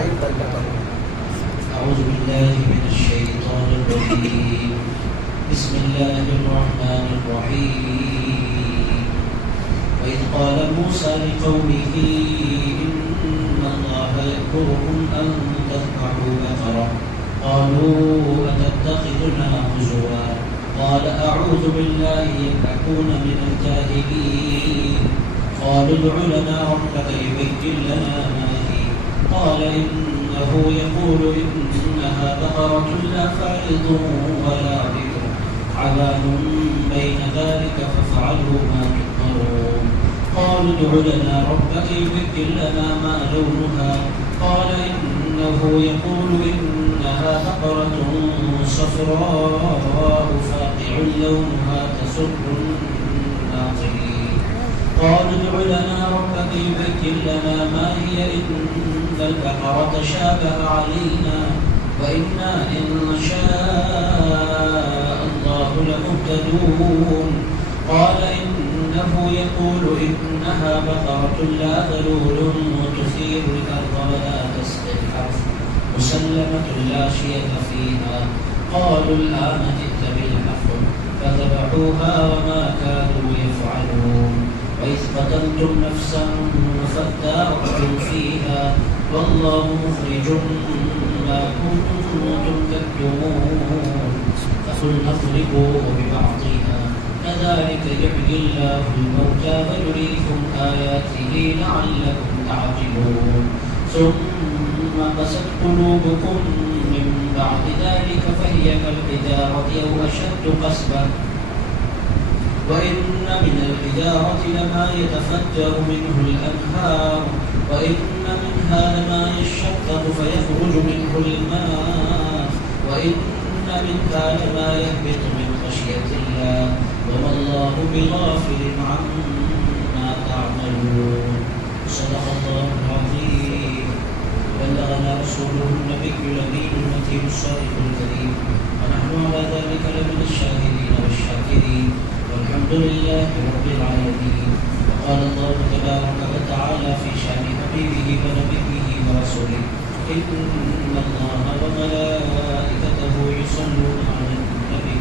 أعوذ بالله من الشيطان الرجيم بسم الله الرحمن الرحيم وإذ قال موسى لقومه إن الله يأمركم أن تذبحوا بقرة قالوا أتتخذنا هزوا قال أعوذ بالله أن أكون من الجاهلين قالوا ادع لنا ربك يبين لنا ما هي قال إنه يقول إنها بقرة لا فارض ولا بكر عوان بين ذلك فافعلوا ما تؤمرون قالوا ادع لنا ربك يبين لنا ما لونها قال إنه يقول إنها بقرة صفراء فاقع لونها تسر الناظرين قالوا ادع لنا ربك يبين لنا ما هي إن البقرة شابه علينا وإنا إن شاء الله لمهتدون قال إنه يقول إنها بقرة لا ذلول تثير الأرض ولا تسقي الحرث مسلمة لا شية فيها قالوا الآن جئت بالحق فذبحوها وما كانوا يفعلون وإذ قتلتم نفسا فادارأتم فيها والله مخرج ما كنتم تكتمون فقلنا اضربوه ببعضها كذلك يحيي الله الموتى ويريكم آياته لعلكم تعقلون ثم قست قلوبكم من بعد ذلك فهي كالحجارة أو أشد قسوة وإن من الحجارة لما يتفجر منه الأنهار وإن منها لما يشقق فيخرج منه الماء وإن منها لما يهبط من خشية الله وما الله بغافل عما تعملون صدق الله العظيم بلغنا رسوله النبي الأمين المتين الصادق الكريم ونحن على ذلك لمن الشاهدين والشاكرين والحمد لله رب العالمين. وقال الله تبارك وتعالى في شأن حبيبه ونبيه ورسوله إن الله وملائكته يصلون على النبي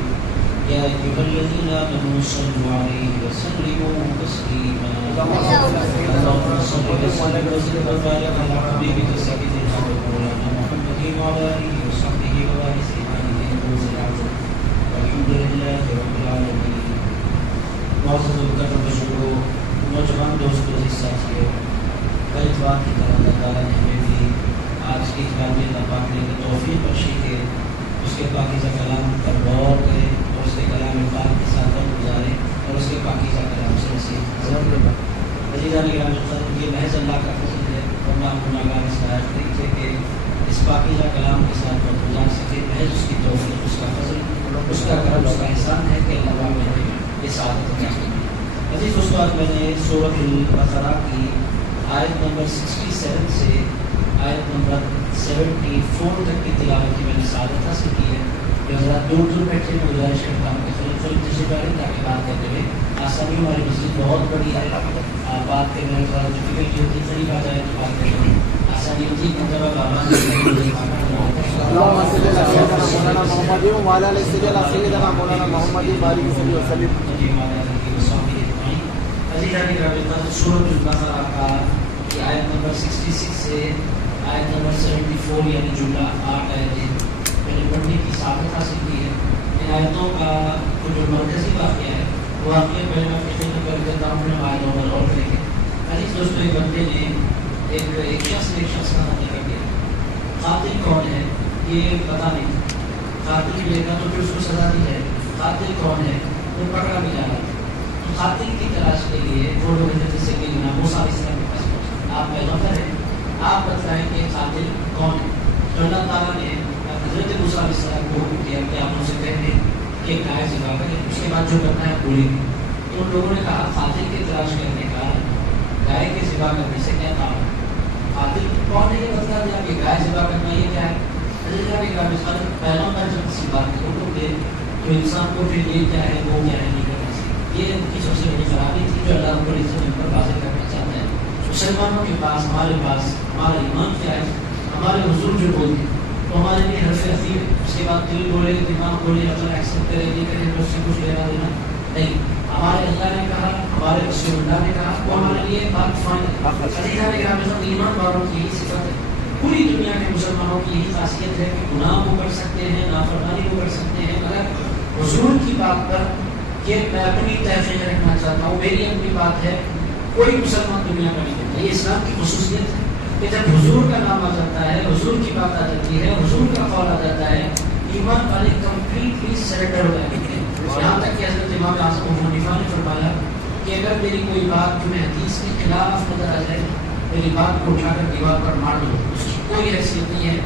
يا أيها الذين آمنوا صلوا عليه وسلموا تسليما اللهم صل وسلم وبارك على حبيبك سيدنا ومولانا محمد وعلى آله وصحبه ووارث آله الفوز العظيم والحمد لله رب العالمين. معزز الکرام بزرگوں، نوجوان دوستوں سے ساتھیوں، کل اتوار کی طرح اللہ تعالیٰ نے ہمیں بھی آج کی اخبار میں اللہ پاک نے توفیق بخشی کہ اس کے پاکیزہ کلام پر غور کریں اور اس کے کلام پاک کے ساتھ وقت گزاریں اور اس کے پاکیزہ کلام سے نصیب کریں. عزیزان کرام محترم، یہ محض اللہ کا فضل ہے اور ہم گناہگار اس لائق نہیں تھے کہ اس پاکیزہ کلام کے ساتھ وقت گزار سکے. محض اس کی توفیق، اس کا فضل، اس کا کرم، اس کا احسان ہے کہ اللہ پاک نے یہ سعادت عطا کی. عزیز دوستو، آج میں نے سورۃ البقرہ کی آیت نمبر 67 سے آیت نمبر 74 تک کی تلاوت کی میں نے سعادت حاصل کی ہے. کہ حضرات دور دور بیٹھے میں گزارش کرتا ہوں کہ خلط جیسے پہلے تاکہ بات کرتے ہوئے آسانی ہماری مسجد بہت بڑی ہے، بات کرنے میں تھوڑا ڈفیکلٹی ہوتی ہے، قریب آ جائے تو بات کرنے میں آسانی ہوتی ہے. مطلب مولانا محمد وعلى آل سيدنا مولانا محمد بارك وسلم. سورۃ البقرہ کا یہ آیت نمبر 66 سے آیت نمبر 74 یعنی جملہ 8 آیتیں میں نے پڑھنے کی سعادت حاصل کی ہے. ان آیتوں کا جو مرکزی واقعہ ہے وہ واقعہ پہلے میں اپنی خدمت کر دیتا ہوں، اپنے آیتوں پر غور کریں گے. عزیز دوستو، ایک بندے نے ایک شخص کا قتل کر دیا. قاتل کون ہے یہ پتہ نہیں. قاتل ملے گا تو پھر اس کو سزا دی جائے. قاتل کون ہے وہ پکڑا بھی جا رہا ہے. قاتل کی تلاش کے لیے وہ لوگ جیسے کہ جناب موسیٰ علیہ السلام کے پاس پہنچے. آپ پیغمبر ہیں، آپ بتائیں کہ قاتل کون ہے. تو اللہ تعالیٰ نے حضرت موسیٰ علیہ السلام کو حکم دیا کہ آپ ان سے کہہ دیں کہ گائے ذبح کریں، اس کے بعد جو کرنا ہے بولیں گے. تو ان لوگوں نے کہا قاتل کی تلاش کرنے کا گائے کے ذبح کرنے سے کیا کام ہے؟ قاتل کون ہے یہ بتا دیا کہ گائے ذبح کرنا یہ کیا ہے. پیغمبر جب کسی بات کے حکم دے تو انسان کو پھر یہ کیا ہے وہ کیا ہے نہیں کرنا چاہیے. یہ ان کی سب سے بڑی خرابی تھی جو اللہ رب العزت پر واضح کرنا چاہتا ہے. مسلمانوں کے پاس، ہمارے پاس ہمارا ایمان کیا ہے، ہمارے حضور جو بولتے ہیں تو ہمارے لیے حرف عظیم ہے. اس کے بعد دل بولے, دماغ بولے, اپنا ایکسپٹ کرے, یہ کرے, اس سے کچھ لینا دینا نہیں. ہمارے اللہ نے کہا, ہمارے رسول اللہ نے کہا, وہ ہمارے لیے بات فائنل. ایمان والوں کی یہی صفت ہے, پوری دنیا کے مسلمانوں کی یہی خاصیت ہے کہ گناہ کو کر سکتے ہیں, نافرمانی کو کر سکتے ہیں, مگر حضور کی بات پر کہ میں اپنی تحقیق رکھنا چاہتا ہوں, میری اپنی بات ہے, کوئی مسلمان دنیا میں نہیں کرتا. یہ اسلام کی خصوصیت ہے کہ جب حضور کا نام آ جاتا ہے, حضور کی بات آ جاتی ہے, حضور کا قول آ جاتا ہے, ایمان والے کمپلیٹلی سرنڈر ہو جاتے ہیں. یہاں تک کہ حضرت امام اعظم ابو حنیفہ نے فرمایا کہ اگر میری کوئی بات تمہیں حدیث کے خلاف نظر آ جائے, میری بات کو اٹھا کر دیوار پر مار دو, اس کی کوئی حیثیت نہیں ہے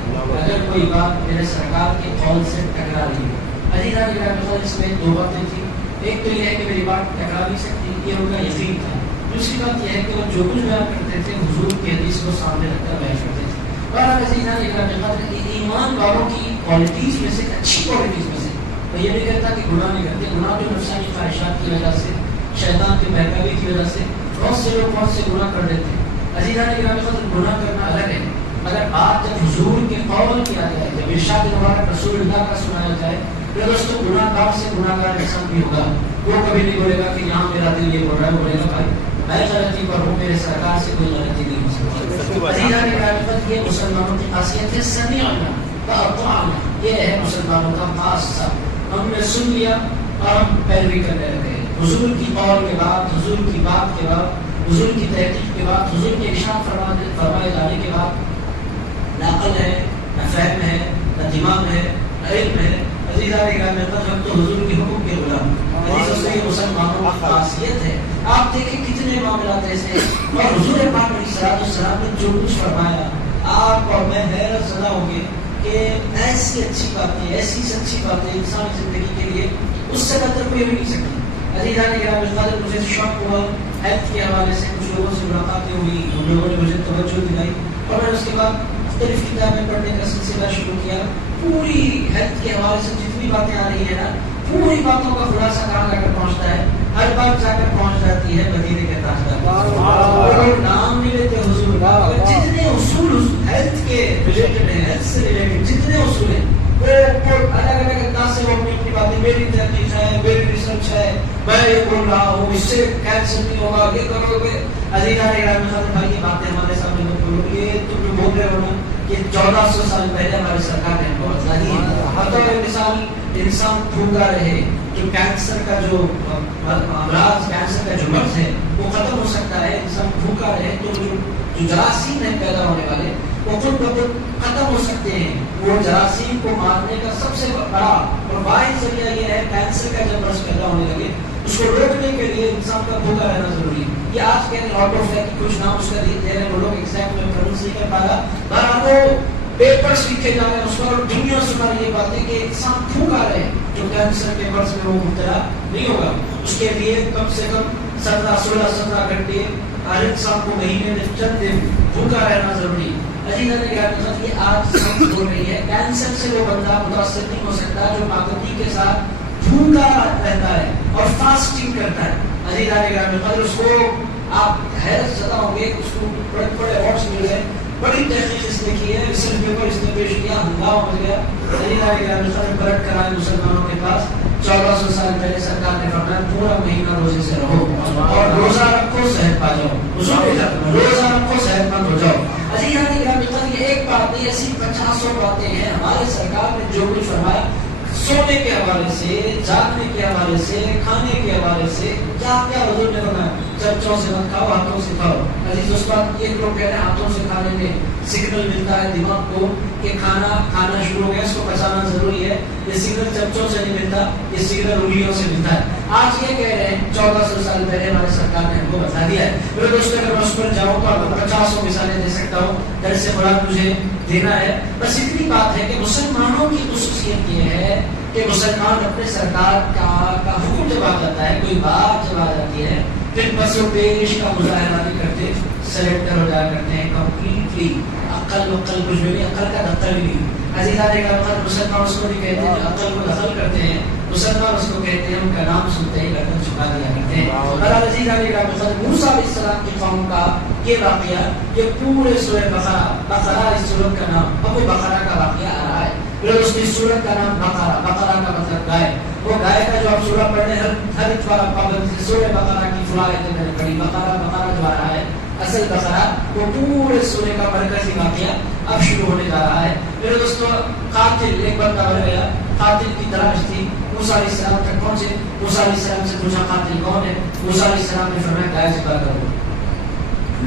اگر کوئی بات میرے سرکار کے قول سے ٹکرا رہی ہے. عزیزان گرامی, اس میں دو باتیں تھیں. ایک تو یہ ہے کہ میری بات ٹکرا نہیں سکتی, یہ ان کا یقین تھا. دوسری بات یہ ہے کہ وہ جو کچھ بیان کرتے تھے حضور کی حدیث کو سامنے رکھ کر بیان کرتے تھے. اور عزیزان گرامی, ایمان والوں کی کوالٹیز میں سے, اچھی کوالٹیز میں سے, میں یہ نہیں کہتا کہ گناہ نہیں کرتے. گناہ جو نفسانی خواہشات کی وجہ سے, شیطان کے بہکاوی کی وجہ سے بہت سے لوگ بہت سے گناہ کر دیتے ہیں. عزیزان گرامی, گناہ کرنا الگ ہے, مگر بات جب حضور کے قول کیا جائے, جب ارشاد مبارک رسول اللہ کا سنایا جائے, تو دوستوں گناہ گار سے گناہ گار انسان بھی ہوگا. وہ کبھی نہیں بولے گا کہ یہاں میرا دل یہ بول رہا ہے, بولے گا بھائی میں غلطی پر ہوں, میرے سرکار سے کوئی غلطی نہیں ہو سکتی. عزیزان گرامی, یہ مسلمانوں کی خاصیت ہے, سمعنا واطعنا. یہ ہے مسلمانوں کا خاصہ. ہم نے سن لیا اور ہم پیروی کرنے لگے. حضور کی قول کے بعد, حضور کی بات کے بعد, حضور کی تحقیق کے بعد, حضور کے ارشاد فرمائے جانے کے بعد نہ عقل ہے, نہ فہم ہے, نہ دماغ ہے, نہ علم ہے. عزیزان گرامی, ہم تو حضور کے حکم کے غلام. یہ مسلمانوں کی خاصیت ہے. آپ دیکھیں کتنے معاملات ایسے ہیں, اور حضور پاک علیہ السلام نے جو کچھ فرمایا, آپ اور میں حیرت زدہ ہوں گے کہ ایسی اچھی باتیں, ایسی سچی باتیں انسانی زندگی کے لیے اس سے بہتر کوئی ہو نہیں سکتی. عزیزان گرامی, مجھے شوق ہوا ہیلتھ کے حوالے سے, کچھ لوگوں سے ملاقاتیں ہوئی, ان لوگوں نے مجھے توجہ دلائی, اور میں اس کے بعد مختلف کتابیں پڑھنے کا سلسلہ شروع کیا. پوری ہیلتھ کے حوالے سے جتنی باتیں آ رہی ہیں نا, پوری باتوں کا خلاصہ کہاں جا کر پہنچتا ہے, ہر بات جا کر پہنچ جاتی ہے مدینے کے تاجدار. نام نہیں لیتے حضور, جتنے اصول ہیلتھ کے ریلیٹڈ ہیں, ہیلتھ سے ریلیٹڈ جتنے اصول ہیں, وہ الگ الگ انداز سے وہ اپنی باتیں, میری تحقیق ہے, میری ریسرچ ہے, میں یہ بول رہا ہوں, اس سے کینسر نہیں ہوگا, یہ کرو گے. عزیزان گرامی, بھائی یہ باتیں ہمارے سامنے مت بولو, یہ تم جو بول رہے ہو نا, یہ 1400 سال پہلے ہماری سرکار نے ہم کو بتا دی ہے. بطور مثال, انسان بھوکا رہے, جو کینسر کا جو امراض, کینسر کا جو مرض ہے وہ ختم ہو سکتا ہے. انسان بھوکا رہے تو جو جراثیم ہیں پیدا ہونے والے, وہ خود بخود ختم ہو سکتے ہیں. وہ جراثیم کو مارنے کا سب سے بڑا اور واحد ذریعہ یہ ہے, کینسر کا جب مرض پیدا ہونے لگے اس کو روکنے کے لیے انسان کا بھوکا رہنا ضروری ہے. یہ آج کہتے ہیں آؤٹ آف لائف کچھ نام اس کا دے رہے ہیں, وہ لوگ ایگزیکٹ میں پرنس نہیں کر پا رہا, بہرحال وہ پیپرز لکھے جا رہے ہیں اس پر, دنیا سنا رہی ہے باتیں کہ انسان بھوکا رہے, جو کینسر کے مرض میں وہ مبتلا نہیں ہوگا. اس کے لیے کم سے کم 16 گھنٹے ہر انسان کو مہینے میں چند دن بھوکا رہنا ضروری ہے. عزیزان گرامی, یہ آج سائنس بول رہی ہے, کینسر سے وہ بندہ متاثر نہیں ہو سکتا جو پابندی کے ساتھ بھوکا رہتا ہے اور فاسٹنگ کرتا ہے. عزیزان گرامی, اس کو آپ حیرت زدہ ہوں گے, اس کو بڑے بڑے ایوارڈس مل گئے, بڑی تحقیق اس نے کی ہے, ریسرچ پیپر اس نے پیش کیا, ہنگامہ مچ گیا. عزیزان گرامی, پلٹ کر آئے مسلمانوں کے پاس. 1400 سال پہلے سرکار نے فرمایا پورا مہینہ روزے سے رہو اور روزہ رکھو, صحت پا جاؤ. روزہ رکھو, صحت مند ہو جاؤ. عزیزان گرامی, یہ ایک بات نہیں, ایسی 50 باتیں ہیں. ہمارے سرکار نے جو کچھ فرمایا, سونے کے حوالے سے, جاگنے کے حوالے سے, کھانے کے حوالے سے, کیا کیا حضور نے فرمایا. چمچوں سے مت کھاؤ, ہاتھوں سے کھاؤ. عزیز اس بات یہ لوگ کہہ رہے ہیں ہاتھوں سے کھانے میں سگنل ملتا ہے دماغ کو کہ کھانا شروع ہو گیا, اس کو پچانا ضروری ہے. یہ سگنل چمچوں سے نہیں ملتا, یہ سگنل انگلیوں سے ملتا ہے. آج یہ کہہ رہے ہیں 1400 سال پہلے ہمارے سرکار نے ہم کو بتا دیا ہے. میرے دوستوں, اگر میں اس پر جاؤں تو آپ کو 50 مثالیں دے سکتا ہوں, در سے بڑا مجھے دینا ہے. بس اتنی بات ہے کہ مسلمانوں کی خصوصیت یہ ہے کہ مسلمان اپنے سرکار کا حکم جب آ جاتا ہے, کوئی بات جب آ جاتی ہے, پھر بس و پیش کا مظاہرہ نہیں کرتے, سلیکٹر ہو جایا کرتے ہیں کمپلیٹلی. عقل کچھ بھی نہیں, عقل کا دفتر بھی نہیں. عزیزان گرامی, مسلمان اس کو نہیں کہتے ہیں عقل کو دخل کرتے ہیں, مسلمان اس کو کہتے ہیں ان کا نام سنتے ہی گردن جھکا دیا کرتے ہیں. عزیزان گرامی, موسیٰ علیہ السلام کی قوم کا یہ واقعہ یہ پورے سورہ بقرہ اس سورت کا نام ابو بقرہ کا واقعہ آ رہا ہے. پھر اس کی سورت کا نام بقرہ کا مطلب گائے. وہ گائے کا جو آپ سورہ پڑھنے ہر اتوار پابند سورہ بقرہ کی فوائد میں نے پڑھی. بقرہ جو آ رہا ہے اصل بقرہ وہ پورے سورے کا مرکزی واقعہ اب شروع ہونے جا رہا ہے. میرے دوستو قاتل ایک بندہ مر گیا, قاتل کی تلاش تھی, موسیٰ علیہ السلام تک پہنچے. موسیٰ علیہ السلام سے پوچھا قاتل کون ہے؟ موسیٰ علیہ السلام نے فرمایا گائے ذبح کرو.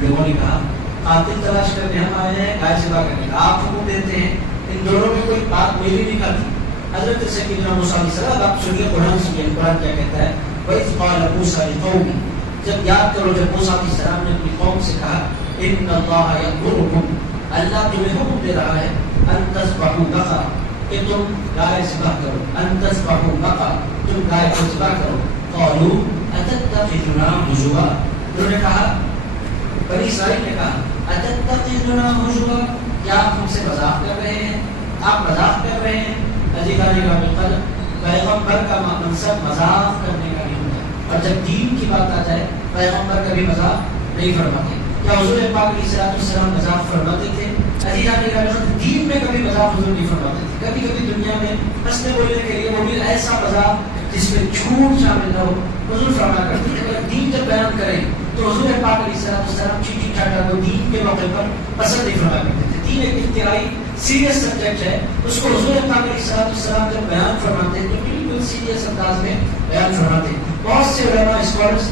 لوگوں نے کہا قاتل تلاش کرنے ہم آئے ہیں, گائے ذبح کرنے کا آپ حکم دیتے ہیں. ان دونوں میں کوئی بات میری نہیں کرتی. حضرت سیدنا موسیٰ علیہ السلام آپ سنیے قرآن سنیے, قرآن کیا کہتا ہے؟ وَإِذْ قَالَ مُوسَىٰ لِقَوْمِهِ, جب یاد کرو جب موسیٰ علیہ السلام نے اپنی قوم سے کہا ان اللہ یأمرکم, اللہ تمہیں حکم دے رہا ہے ان تذبحوا بقرہ, کہ تم گائے ذبح کرو. ان تذبحوا بقرہ, تم گائے کو ذبح کرو. قالوا اتتخذنا ہزوا, انہوں نے کہا, بنی اسرائیل نے کہا اتتخذنا ہزوا, کیا آپ ہم سے مذاق کر رہے ہیں؟ آپ مذاق کر رہے ہیں. عزیزان گرامی, پیغمبر کا منصب مذاق کرنے کا نہیں ہوتا, اور جب دین کی بات آ جائے پیغمبر کبھی مذاق نہیں فرماتے. کیا حضور پاک علیہ السلام مذاق فرماتے تھے؟ عزیزان گرامی, دین میں کبھی مذاق حضور نہیں فرماتے تھے. کبھی کبھی دنیا میں ہنسنے بولنے کے لیے وہ بھی ایسا مذاق جس میں جھوٹ شامل نہ ہو حضور فرما کرتے تھے. اگر دین جب بیان کریں تو حضور پاک علیہ السلام چیٹی ٹھاٹا کو دین کے موقع پر پسند نہیں فرما کرتے تھے. دین ایک انتہائی سیریس سبجیکٹ ہے, اس کو حضور پاک علیہ السلام جب بیان فرماتے ہیں تو بالکل سیریس انداز میں بیان فرماتے ہیں. بہت سے علماء اسکالرس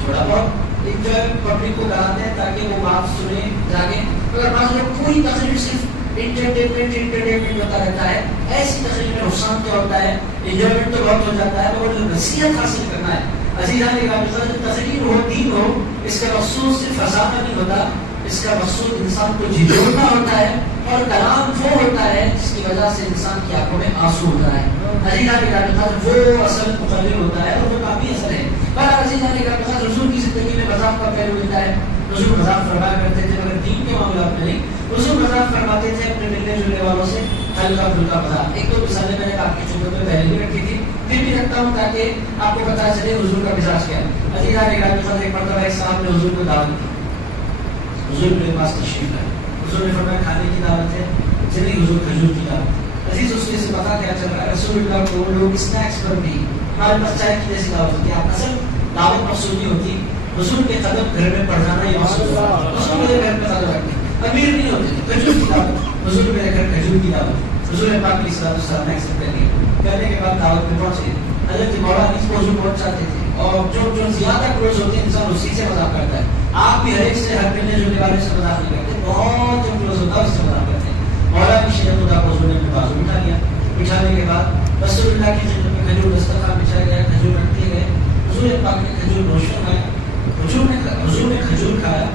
تھوڑا بہت انجوائے پبلک کو کراتے ہیں تاکہ وہ بات سنیں جاگیں. اگر بعض لوگ پوری تقریر صرف انٹرٹینمنٹ ہوتا رہتا ہے, ایسی تقریر میں نقصان کیا ہوتا ہے؟ انجوائمنٹ تو بہت ہو جاتا ہے مگر جو نصیحت حاصل کرنا ہے. عزیزان گرامی, جو تقریر ہو دین ہو, اس کا مقصود صرف ہنسانا نہیں ہوتا, اس کا مقصود انسان کو جھجھوڑنا ہوتا ہے, اور کلام وہ ہوتا ہے جس کی وجہ سے انسان کی آنکھوں میں آنسو ہوتا ہے. عزیزان گرامی, وہ اصل مقرر ہوتا ہے اور وہ کافی اصل ہے. پر عزیزان گرامی, حضور کی زندگی میں مذاق کا پہلو ملتا ہے. حضور مذاق فرمایا کرتے تھے مگر دین کے معاملات میں نہیں. حضور مذاق فرماتے تھے اپنے ملنے جلنے والوں سے ہلکا پھلکا مذاق. ایک دو مثالیں میں نے آپ کی خدمت میں پہلے بھی رکھی تھی, پھر بھی رکھتا ہوں تاکہ آپ کو پتہ چلے حضور کا مزاج کیا ہے. عزیزان گرامی, ایک مرتبہ ایک صاحب نے حضور کو دعوت دی. حضور میرے پاس تشریف لائے. حضور نے فرمایا کھانے کی دعوت ہے, چلیے حضور کھجور کی دعوت. عزیز اس میں سے پتا کیا چل رہا ہے, رسول اللہ کو لوگ اسنیکس پر بھی ہمارے پاس چائے کی جیسی دعوت ہوتی ہے. آپ اصل دعوت مقصود نہیں ہوتی, حضور کے قدم گھر میں پڑ جانا یہ مقصود ہوتا ہے. حضور میرے گھر پہ قدم رکھتے, امیر نہیں ہوتے, کھجور کی دعوت. حضور میرے گھر کھجور کی دعوت. حضور پاک علیہ السلام نے ایکسپٹ کر لیا. کرنے کے بعد دعوت میں پہنچے. حضرت مولا اس کو حضور پہنچ جاتے تھے, اور جو زیادہ کلوز ہوتے ہیں انسان اسی سے مذاق کرتا ہے. آپ بھی ہر ایک سے, ہر ملنے جلنے والے سے مذاق نہیں کرتے, بہت جو کلوز ہوتا ہے اس سے مذاق کرتے ہیں. مولا کی شیخ خدا کو حضور نے اپنے بازو بٹھا لیا. بٹھانے کے بعد رسول اللہ کی خدمت میں کھجور دسترخوان بچھایا گیا, کھجور رکھ دیے گئے. حضور پاک نے کھجور نوش فرمایا. حضور نے کھجور کھایا.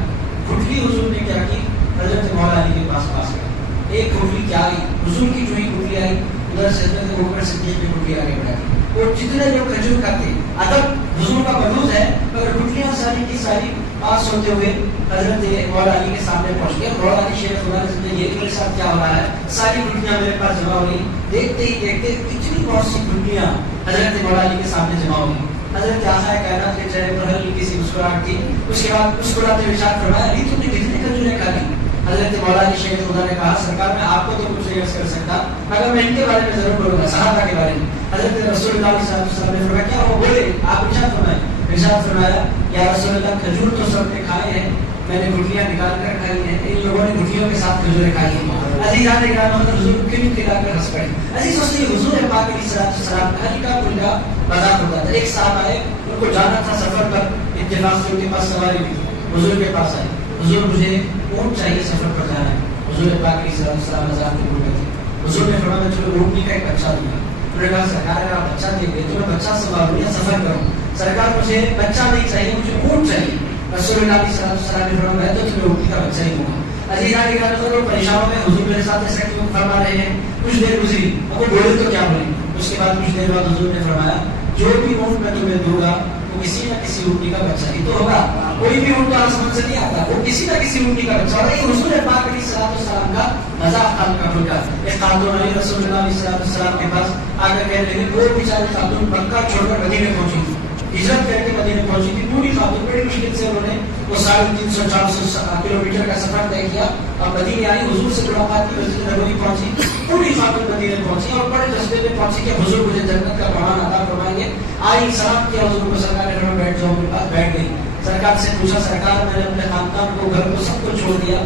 گٹھلی حضور نے کیا کی, حضرت مولا علی کے پاس گیا. ایک گٹھلی کیا آئی, حضور کی جو ہی گٹھلی آئی ادھر سے حضرت ابوبکر صدیق کی گٹھلی آگے بڑھا دی. اور جتنے لوگ کھجور کھاتے, ادب حضور کا بلوز ہے, مگر گٹھلیاں ساری کی ساری پاس ہوتے ہوئے حضرت مولا علی کے سامنے پہنچ گیا. مولا علی شیخ خدا نے یہ میرے ساتھ کیا ہو رہا ہے, ساری گٹھلیاں میرے پاس جمع ہو گئی. دیکھتے ہی دیکھتے اتنی بہت سی گٹھلیاں حضرت مولا علی کے سامنے جمع ہو گئی. حضرت آقا کائنات کے چہرے پر ہلکی سی مسکراہٹ تھی. اس کے بعد مسکراتے ہوئے ارشاد فرمایا, علی تم نے کتنی کھجوریں کھا لی؟ حضرت مولا علی شیخ خدا نے کہا, سرکار میں آپ کو تو کچھ نہیں عرض کر سکتا, مگر میں ان کے بارے میں ضرور بولوں گا, صحابہ کے بارے میں. حضرت رسول اللہ علیہ وسلم نے فرمایا, کیا وہ بولے؟ آپ ارشاد فرمائیں. ارشاد فرمایا, یا رسول اللہ کھجور تو سب نے کھائے ہیں, میں نے گٹھلیاں نکال کر کھائی ہیں, ان لوگوں نے گٹھلیوں کے ساتھ کھجوریں کھائی ہیں. عزیزان گرامی, حضور کن کھلا کر ہنس پڑے. عزیز اس لیے حضور پاک علیہ السلام ہلکا پھلکا مذاق ہوتا تھا. ایک صاحب آئے, ان کو جانا تھا سفر پر, اتفاق سے ان کے پاس سواری بھی تھی. حضور کے پاس آئے, حضور مجھے اونٹ چاہیے سفر پر جانا ہے. حضور پاک علیہ السلام مذاق میں بول رہے تھے. حضور نے فرمایا, چلو اونٹنی کا ایک بچہ دوں گا. انہوں نے کہا, سرکار اگر آپ بچہ دیں گے تو میں بچہ سنبھالوں یا سفر کروں؟ سرکار مجھے بچہ نہیں چاہیے, مجھے اونٹ چاہیے. رسول اللہ علیہ السلام نے فرمایا, تو تمہیں اونٹنی کا بچہ ہی دوں گا. عزیزان گرامی, پریشانوں میں حضور میرے ساتھ ایسا کیوں فرما رہے ہیں؟ کچھ دیر گزری, اب وہ بولے تو کیا بولے. اس کے بعد کچھ دیر بعد حضور نے فرمایا, جو بھی اونٹ میں تمہیں دوں گا وہ کسی نہ کسی اونٹنی کا بچہ ہی تو ہوگا. کوئی بھی اونٹ آسمان سے نہیں آتا, وہ کسی نہ کسی اونٹنی کا بچہ ہوگا. یہ حضور پاک علیہ السلام کا مذاق خان کا پھلکا. ایک خاتون علی رسول اللہ علیہ السلام کے پاس آ کر کہنے لگی, وہ بیچاری خاتون مکہ چھوڑ کر مدینے پہنچی تھی. ہجرت کر کے مدینے پہنچی تھی، بوڑھی خاتون، بڑی مشکل سے انہوں نے وہ 350-400 کلومیٹر کا سفر طے کیا اور مدینے آئی، حضور سے ملاقات کی، مسجد نبوی پہنچی، بوڑھی خاتون مدینے پہنچی اور بڑے جذبے میں پہنچی کہ حضور مجھے جنت کا فرمان عطا فرمائیں گے. آئی، سلام کیا حضور کو، سرکار نے فرمایا بیٹھ جاؤ میرے پاس. بیٹھ گئی. سرکار سے پوچھا، سرکار میں نے اپنے خاندان کو، گھر کو، سب کو چھوڑ دیا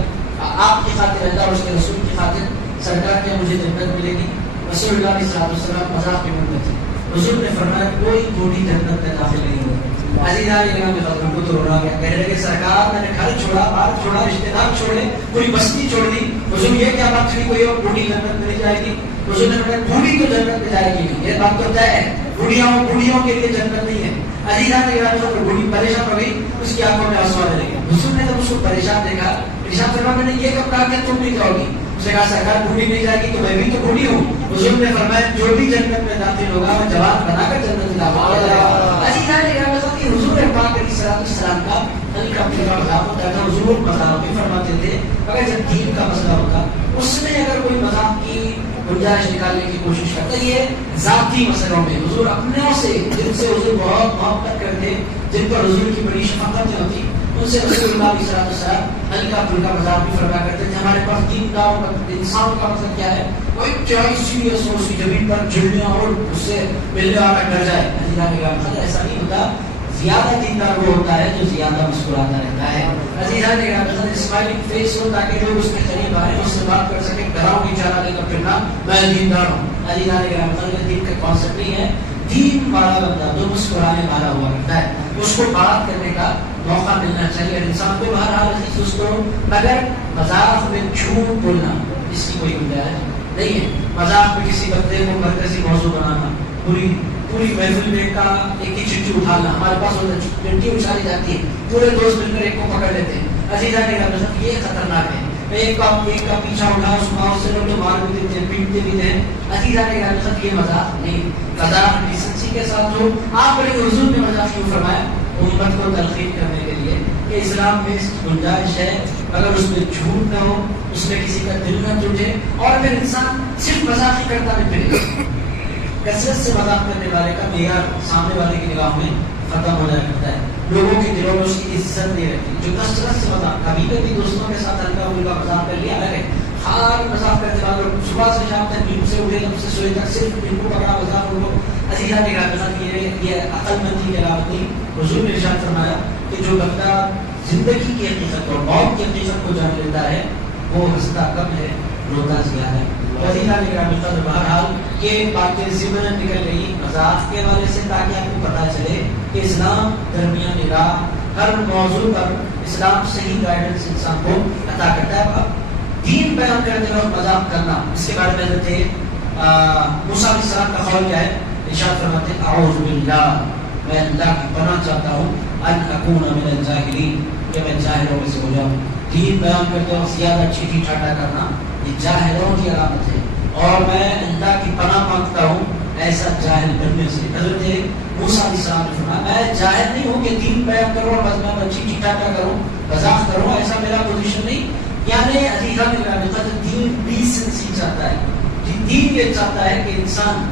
آپ کی خاطر اللہ اور اس کے رسول کی خاطر، سرکار کیا مجھے جنت ملے گی؟ رسول اللہ علیہ السلام مذاق میں بن تھے. حضور نے فرمایا کوئی بوڑھی جنت میں داخل نہیں ہوگی. عزیزان گرامی حضرت کو تو رونا گیا، کہنے لگے سرکار میں نے گھر چھوڑا، بار چھوڑا، رشتے دار چھوڑے، پوری بستی چھوڑ دی. حضور یہ کیا بات چھوڑی کوئی اور بوڑھی جنت میں نہیں جائے گی؟ حضور نے فرمایا بوڑھی تو جنت میں جائے گی نہیں، یہ بات تو طے ہے، بوڑھیوں کے لیے جنت نہیں ہے. عزیزان گرامی حضرت بوڑھی پریشان ہو گئی، اس کی آنکھوں میں آنسو آنے لگے. حضور نے جب اس کو پریشان دیکھا، ارشاد فرمایا میں نے یہ کب کہا کہ تم نہیں جاؤ گی؟ اس نے کہا سرکار بوڑھی نہیں جائے گی تو میں بھی تو بوڑھی ہوں. حضور نے فرمایا جو بھی جنت میں داخل ہوگا وہ جوان بنا کر جنت میں داخل ہوگا. عزیزان گرامی حضرت حضور پاک علیہ السلام کا علی کا مذاق ہوتا تھا. حضور مذاق بھی فرماتے تھے، مگر جب دین کا مسئلہ ہوتا اس میں اگر کوئی مذاق کی گنجائش نکالنے کی کوشش کرتا، یہ ذاتی مسئلوں میں حضور اپنوں سے، جن سے حضور بہت محبت کرتے، جن پر حضور کی بڑی شفقت ہوتی، ان سے رسول اللہ علیہ السلام ہلکا پھلکا مذاق بھی فرمایا کرتے تھے. ہمارے پاس دیندار انسان کا مطلب کیا ہے؟ کوئی چوائس سیریس ہو، اسی زمین پر جڑنے اور اس سے ملنے والا ڈر جائے. ایسا نہیں ہوتا. زیادہ دیندار وہ ہوتا ہے جو زیادہ مسکراتا رہتا ہے. عزیزان گرامی اسمائلنگ فیس ہو تاکہ لوگ اس کے قریب آئیں، اس سے بات کر سکیں. گھراؤں کی چارہ لے کر پھرنا میں دیندار ہوں. عزیزان گرامی دین کا کانسیپٹ نہیں ہے. دین والا بندہ جو مسکرانے والا ہوا کرتا ہے، اس کو بات کرنے کا موقع ملنا چاہیے. انسان کو بہرحال اس کو، مگر مذاق میں جھوٹ بولنا اس کی کوئی گنجائش نہیں ہے. مذاق میں کسی بندے کو مرکزی موضوع بنانا، پوری محفل میں کا ایک ہی چٹی اٹھانا. ہمارے پاس چٹی اچھالی جاتی ہے، پورے دوست مل کر ایک کو پکڑ لیتے ہیں. عزیزان گرامی یہ خطرناک ہے. ایک کا پیچھا اٹھا، اس ماؤ سے لوگ مار بھی دیتے ہیں، پیٹتے بھی ہیں. عزیزان گرامی یہ مذاق نہیں. مذاق ڈیسنسی کے ساتھ ہو. آپ نے حضور نے مذاق کیوں فرمایا؟ امت کو تلقین کرنے کے لیے کہ اسلام میں اس کی گنجائش ہے، اگر اس میں جھوٹ نہ ہو، اس میں کسی کا دل نہ ٹوٹے، اور پھر انسان صرف مذاق ہی کرتا نہیں پھرے. کثرت سے مذاق کرنے والے کا معیار سامنے والے کی نگاہ میں ختم ہو جایا کرتا ہے. لوگوں کے دلوں میں اس کی عزت نہیں رہتی. جو کثرت سے مذاق، کبھی کبھی دوستوں کے ساتھ ہلکا پھلکا مذاق کر لیا الگ ہے. ہر مذاق کرتے والے صبح سے شام تک نیند سے اٹھے تب سے سوئے تک صرف دل کو پکڑا مذاق ان کو. عزیزان گرامی یہ عقل مندی کی علامت نہیں. حضور نے ارشاد فرمایا کہ جو بندہ زندگی کی حقیقت اور موت کی حقیقت کو جان لیتا ہے وہ ہنستا کم ہے، روتا زیادہ ہے. عزیزان گرامی بہرحال یہ باتیں ضمن نکل گئی مذاق کے حوالے سے، تاکہ آپ کو پتہ چلے کہ اسلام درمیان راہ، ہر موضوع پر اسلام صحیح گائیڈنس انسان کو عطا کرتا ہے. اب دین بیان کرتے وقت مذاق کرنا، اس کے بارے میں حضرت موسیٰ علیہ السلام کا قول کیا ہے؟ ارشاد فرماتے ہیں اعوذ باللہ، میں اللہ کی پناہ چاہتا ہوں، ان اکون من الجاہلین، کہ میں جاہلوں میں سے ہو جاؤں. دین بیان کرتے وقت زیادہ چیٹی ٹھاٹا کرنا یہ جاہلوں کی علامت ہے، اور میں اللہ کی پناہ مانگتا ہوں ایسا جاہل بننے سے. حضرت موسیٰ علیہ السلام نے فرمایا میں جاہل نہیں ہوں کہ دین بیان کروں اور بس میں چیٹی ٹھاٹا کروں، مذاق کروں، ایسا میرا پوزیشن نہیں. یعنی عزیزان گرامی دین ڈیسنسی چاہتا ہے. دین یہ چاہتا ہے کہ انسان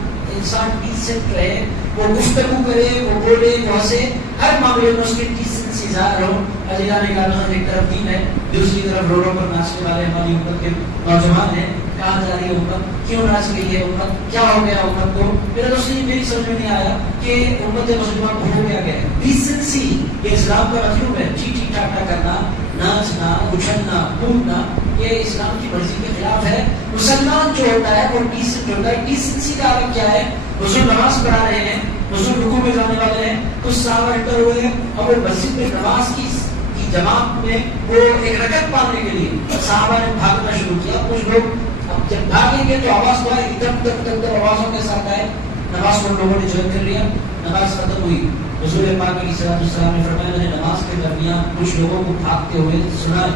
ڈیسنٹ رہے، وہ گفتگو کرے، وہ بولے، وہ ہنسے، ہر معاملے میں اس کی ڈیسنسی ظاہر ہو. عزیزان گرامی ایک طرف دین ہے، دوسری طرف روڈوں پر ناچنے والے ہماری امت کے نوجوان ہیں. کہاں جا رہی ہے امت؟ کیوں ناچ رہی ہے امت؟ کیا ہو گیا امت کو؟ میرا دوست میری سمجھ میں نہیں آیا کہ امت مسلمان کو ہو گیا. ڈیسنسی یہ اسلام کا مطلوب ہے. چیٹی ٹاٹا کرنا، ناچنا، اچھلنا، کودنا یہ اسلام کی مرضی کے خلاف ہے. مسلمان جو ہوتا ہے وہ ڈیسنٹ ہوتا ہے. ڈیسنسی کا عالم کیا ہے؟ حضور نماز پڑھا رہے ہیں، حضور رکوع میں جانے والے ہیں، کچھ صحابہ انٹر ہوئے ہیں اور وہ مسجد میں نماز کی جماعت میں وہ ایک رکعت پانے کے لیے صحابہ نے بھاگنا شروع کیا. کچھ لوگ جب بھاگیں گے تو آواز تو آئے، ادھر آوازوں کے ساتھ آئے. نماز کو لوگوں نے جوائن کر لیا، نماز ختم ہوئی. حضور پاک علیہ السلام نے فرمایا میں نے نماز کے درمیان کچھ لوگوں کو بھاگتے ہوئے سنا ہے.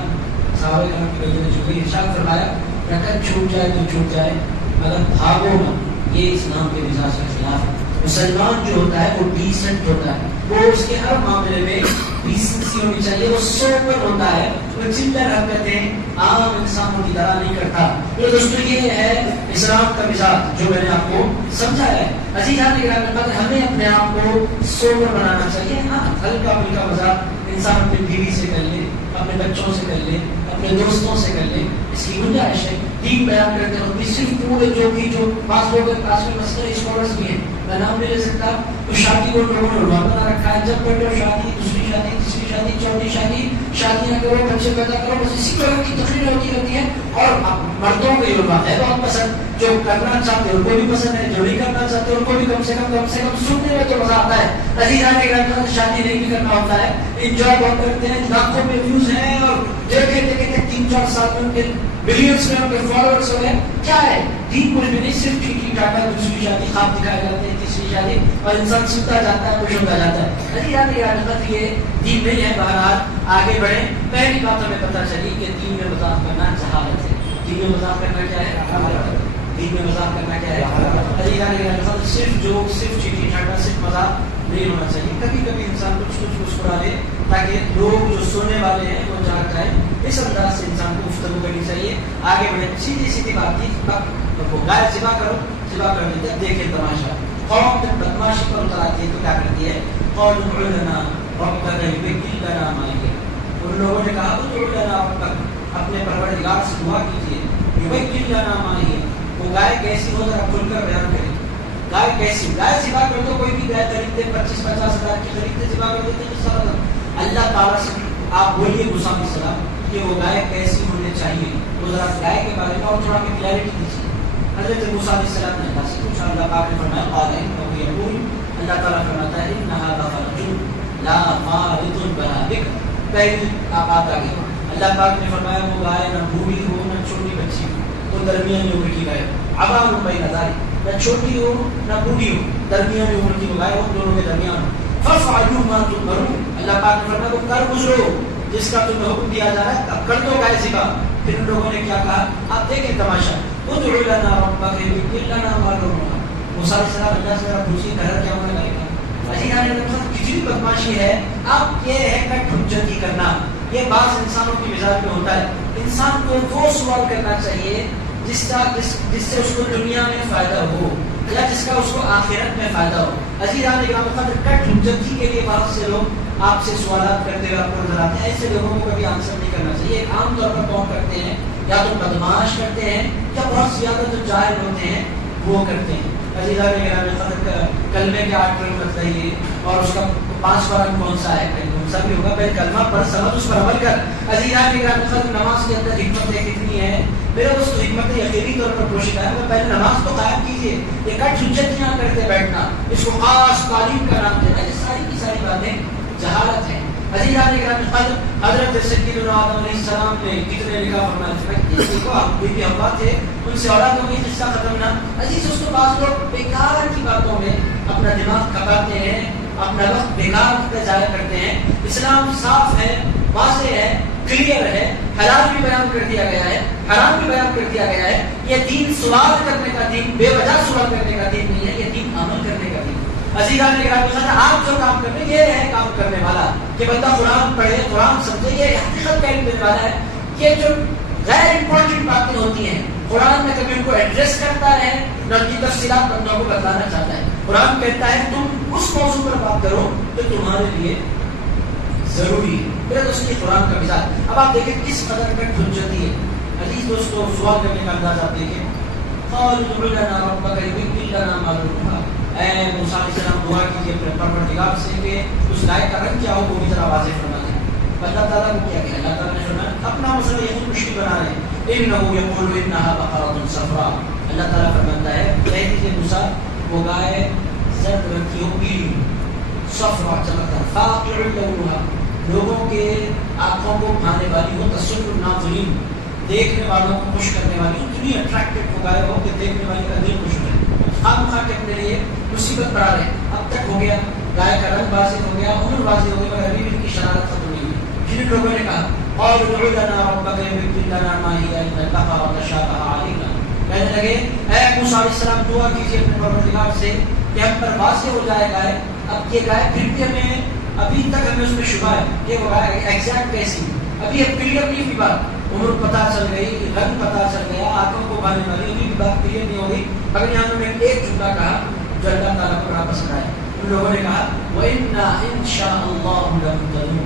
صحابہ کرام کی وجہ سے جو ارشاد فرمایا رکعت چھوٹ جائے تو چھوٹ جائے مگر بھاگو نہ. یہ اسلام کے مزاج کے خلاف ہے. مسلمان جو ہوتا ہے وہ ڈیسنٹ ہوتا ہے، وہ اس کے ہر معاملے میں ڈیسنسی ہونی چاہیے. وہ سوبر ہوتا ہے، وہ چندر حرکتیں عام انسانوں کی طرح نہیں کرتا. تو دوستو یہ ہے اسلام کا مزاج جو میں نے آپ کو سمجھایا ہے. عزیزان گرامی، ہمیں اپنے آپ کو سوبر بنانا چاہیے. ہاں ہلکا پھلکا مذاق انسان اپنی بیوی سے کر لے، اپنے بچوں سے کر لے، اپنے دوستوں سے کر لے، اس کی گنجائش ہے. دین بیان کرتے ہیں صرف پورے جو بعض لوگ پاس میں مسئلے اسکالرس بھی ہیں، میں نام نہیں لے سکتا، تو شادی کو لوگوں نے عنوان بنا رکھا ہے، جب بیٹھو شادی، دوسری شادی، تیسری شادی، چوتھی شادی، شادیاں کرو، بچے پیدا کرو، بس اسی طرح کی تقریر ہوتی رہتی ہے. اور مردوں کو یہ بات ہے بہت پسند، جو کرنا چاہتے ہیں ان کو بھی پسند ہے، جو نہیں کرنا چاہتے ان کو بھی کم سے کم سننے میں تو مزہ آتا ہے. عزیزان گرامی، شادی نہیں بھی کرنا ہوتا ہے، انجوائے بہت کرتے ہیں، لاکھوں میں ویوز ہیں، اور دیکھتے دیکھتے 3-4 سال میں ان کے ملینس میں ان کے فالوورز ہو گئے. کیا ہے دین کچھ بھی نہیں، صرف ٹھیک ٹھاک ہے، دوسری شادی خواب دکھائے جاتے ہیں، تیسری شادی، اور انسان سنتا جاتا ہے، خوش ہوتا جاتا ہے. عزیزان گرامی، یہ دین نہیں ہے. بہرحال آگے بڑھیں. پہلی بات ہمیں پتہ چلی کہ دین میں مذاق کرنا جہالت ہے. دین میں مذاق کرنا کیا ہے؟ دین میں مذاق کرنا کیا ہے؟ عزیزان گرامی، صرف جوک، صرف چیٹی ٹھاٹا، صرف مذاق نہیں ہونا چاہیے. کبھی کبھی انسان کچھ مسکرا لے تاکہ لوگ جو سننے والے ہیں وہ جاگ جائیں. اس انداز سے انسان کو گفتگو کرنی چاہیے. آگے بڑھے. سیدھی بات کی گائے ذبح کرو، ذبح کر دیتے ہیں. دیکھیں تماشا، قوم جب بدماشی پر اتر آتی ہے تو کیا کرتی ہے؟ قالوا ادع لنا ربك يبين لنا ما هي. ان لوگوں نے کہا ادع لنا ربك، اپنے پروردگار سے دعا کیجیے، يبين لنا ما هي. وہ گائے کیسی ہو ذرا کھل کر بیان کریں. گائے کیسی؟ گائے ذبح کر دو، کوئی بھی گائے خریدتے 25-50 ہزار کی خریدتے ذبح کر دیتے تو سارا اللہ تعالیٰ سے آپ بولیے موسیٰ علیہ السلام کہ وہ گائے کیسی ہونے چاہیے. وہ ذرا گائے کے بارے میں اور تھوڑا بھی کلیئرٹی دیجیے. حضرت موسیٰ علیہ السلام نے اللہ سے پوچھا. اللہ پاک نے فرمایا قال انه يقول، اللہ تعالیٰ فرماتا ہے انها بقرة لا فارض ولا بكر. پہلی بات آ گئی. اللہ پاک نے فرمایا وہ گائے نہ بوڑھی ہو نہ چھوٹی بچی ہو، وہ درمیانی عمر کی گائے. عوام بین ذلک، نہ چھوٹی ہو نہ بوڑھی ہو، درمیانی عمر کی گائے ہو، دونوں کے درمیان ہو. فَافْعَلُوا مَا تُؤْمَرُونَ، اللہ پاک نے فرمایا وہ کر گزرو جس کا تمہیں حکم دیا جا رہا ہے، اب کر دو گائے ذبح. پھر ان لوگوں نے کیا کہا؟ آپ دیکھیں تماشا. ادع لنا ربک یبین لنا ما لونها. موسیٰ علیہ السلام اللہ سے پوچھیے گھر کیا ہونے لگے گا. عزیزان کتنی بدماشی ہے. اب یہ ہے کٹ حجتی کرنا. یہ بعض انسانوں کی مزاج میں ہوتا ہے. انسان کو وہ سوال کرنا چاہیے جس سے اس کو دنیا میں فائدہ ہو یا جس کا اس کو آخرت میں فائدہ ہو. عزیزان اکرام، کٹ حجتی کے لیے بہت سے لوگ آپ سے سوالات کرتے ہوئے آپ کو نظر آتے ہیں. ایسے لوگوں کو کبھی آنسر نہیں کرنا چاہیے. ایک عام طور پر کون کرتے ہیں؟ یا تو بدماش کرتے ہیں یا بہت زیادہ جو جاہل ہوتے ہیں وہ کرتے ہیں. عزیزان اکرام، کلمے کے 8 رنگ بتائیے اور اس کا 5واں رنگ کون سا ہے؟ کون سا بھی ہوگا. پہلے کلمہ پڑھ سمجھ اس پر عمل کر. عزیزان اکرام، نماز کے اندر حکمت کتنی ہے میرے دوست. حکمت یقینی طور پر پوشیدہ ہے. پہلے نماز تو قائم کیجیے. یہ کٹ حجتیاں کرتے بیٹھنا، اس کو خاص تعلیم کا نام دینا، یہ ساری کی ساری باتیں جہالت ہے. عزیزان اکرام، حضرت سیدنا آدم علیہ السلام نے کتنے لکھا فرمایا دیکھو آپ بی ابا تھے، ان سے اولاد ہوگی، قصہ ختم نہ. عزیز اس کو بعض لوگ بیکار کی باتوں میں اپنا دماغ کھپاتے ہیں، اپنا وقت بیکار پہ ضائع کرتے ہیں. اسلام صاف ہے، واضح ہے، کلیئر ہے. حلال بھی بیان کر دیا گیا ہے، حرام بھی بیان کر دیا گیا ہے. یہ دین سوال کرنے کا دین، بے وجہ سوال کرنے کا دین نہیں ہے، یہ دین عمل کرنے کا دین. عزیزان اکرام، آپ جو کام کرنے یہ ہے کام کرنے والا کہ بندہ قرآن پڑھے، قرآن سمجھے، یہ حقیقت کا علم دینے والا ہے. یہ جو غیر امپورٹنٹ باتیں ہوتی ہیں قرآن میں کبھی ان کو ایڈریس کرتا ہے نہ ان کی تفصیلات بندوں کو بتانا چاہتا ہے. قرآن کہتا ہے تم اس موضوع پر بات کرو جو تمہارے لیے ضروری ہے. پھر اس کی قرآن کا مزاج. اب آپ دیکھیں کس قدر کا حجتی ہے. عزیز دوستو، سوال کرنے کا انداز آپ دیکھیں. قالوا ادع لنا ربك يبين لنا ما لونها. اے موسیٰ علیہ السلام دعا کیجیے اپنے پروردگار سے کہ اس گائے کا رنگ کیا ہو وہ بھی ذرا واضح فرما دیں. اللہ تعالیٰ کو کیا کیا؟ اللہ تعالیٰ نے فرمایا اپنا مسئلہ یہ خود مشکل بنا رہے ہیں. انه يقول انها بقرة صفراء. اللہ تعالیٰ فرماتا ہے کہہ دیجیے موسیٰ وہ گائے زرد رنگ کی ہو، پیلی صفراء چمکدار، فاقع لونها، لوگوں کے آنکھوں کو بھانے والی ہو، تسر الناظرین، دیکھنے والوں کو خوش کرنے والی ہو. اتنی اٹریکٹیو وہ گائے ہو کہ دیکھنے والے کا دل خوش ہو جائے. ہم خواہ کے اپنے لیے مصیبت بڑھا رہے ہیں. اب تک ہو گیا گائے کا رنگ واضح ہو گیا، عمر واضح ہو گیا، مگر ابھی بھی ان کی شرارت ختم نہیں ہوئی. جن لوگوں نے کہا اور ادع لنا ربک یبین لنا ما هی ان البقرة تشابه علینا، کہنے لگے اے موسیٰ علیہ السلام دعا کیجیے اپنے پروردگار سے کہ ہم پر واضح ہو جائے گائے. اب یہ گائے پھر بھی ہمیں ابھی تک ہمیں اس میں شبہ ہے کہ وہ گائے ایگزیکٹ کیسی، ابھی اب کلیئر نہیں ہوئی بات. عمر پتہ چل گئی، رنگ پتہ چل گیا، آنکھوں کو بھانے والی، ابھی بھی بات کلیئر نہیں ہوگی. مگر یہاں انہوں نے ایک جملہ کہا جو اللہ تعالیٰ کو پسند آئے. ان لوگوں نے کہا وَإِنَّا إِن شَاءَ اللَّهُ لَمُهْتَدُونَ،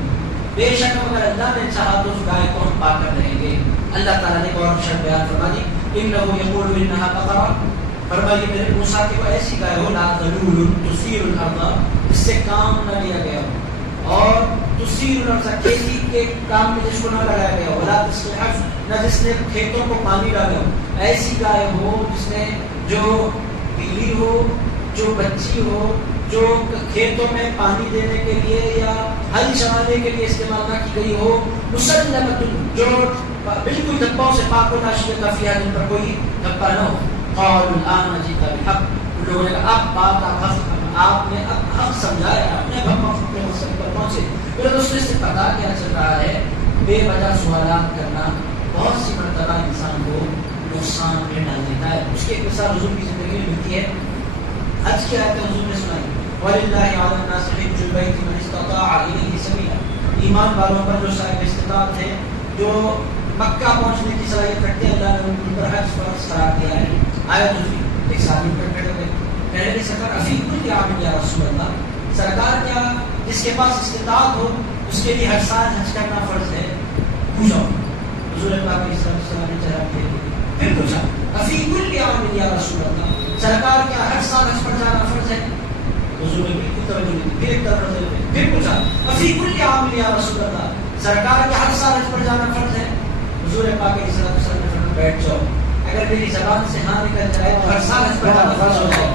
بے شک اگر اللہ نے چاہا تو اس گائے کو ہم پا کر رہیں گے. اللہ تعالیٰ نے اور شرط بیان فرما دی إِنَّهُ يَقُولُ إِنَّهَا بَقَرَةٌ، فرمائیے میرے موسیٰ کہ وہ ایسی گائے ہو لا ذلول تثیر الارض، اس سے کام نہ لیا گیا ہو، اور تثیر الارض کھیتی کے کام میں جس کو نہ لگایا گیا ہو، ولا تسقي الحرث، نہ جس نے کھیتوں کو پانی ڈالا ہو. ایسی گائے ہو جس نے جو پیلی ہو، جو بچی ہو، جو کھیتوں میں پانی دینے کے لیے یا ہل چلانے کے لیے استعمال نہ کی گئی ہو. مسلمۃ، جو بالکل دھبوں سے پاک و ناشیدہ فیہا، جن پر کوئی دھبا نہ ہو. قالوا الآن جئت بالحق، لوگوں نے کہا اب بات آپ نے اب حق سمجھایا، آپ نے اب ہم اپنے مقصد پر پہنچے. پھر دوسرے سے پتا کیا چل رہا ہے، بے وجہ سوالات کرنا بہت سی مرتبہ انسان کو نقصان میں ڈال دیتا ہے. اس کی ایک مثال حضور کی زندگی میں ملتی ہے. حج کی آیت حضور نے سنائی وَلِلَّهِ عَلَى النَّاسِ حِجُّ الْبَيْتِ مَنِ اسْتَطَاعَ إِلَيْهِ سَبِيلًا، ایمان والوں پر جو صاحب استطاعت ہے، جو مکہ پہنچنے کی صلاحیت رکھتے ہیں، اللہ نے ان پر حج فرض قرار دیا ہے. آیت حضور ایک صحابی پر کھڑے ہوئے کہنے لگے سرکار افی کل عام یا رسول اللہ، سرکار کیا جس کے پاس استطاعت ہو اس کے لیے ہر سال حج کرنا فرض ہے؟ پوچھو. حضور پاک علیہ السلام نے جواب دیا، پھر پوچھا افی کل عام یا رسول اللہ، سرکار کیا ہر سال حج پر جانا فرض ہے؟ حضور نے بالکل توجہ نہیں دی. پھر ایک طرف پھر پوچھا افی کل عام یا رسول اللہ، سرکار کیا ہر سال حج پر جانا فرض ہے؟ حضور پاک علیہ السلام نے فرمایا بیٹھ جاؤ، اگر میری زبان سے ہاں نکل جائے تو ہر سال حج پر جانا فرض ہو جائے.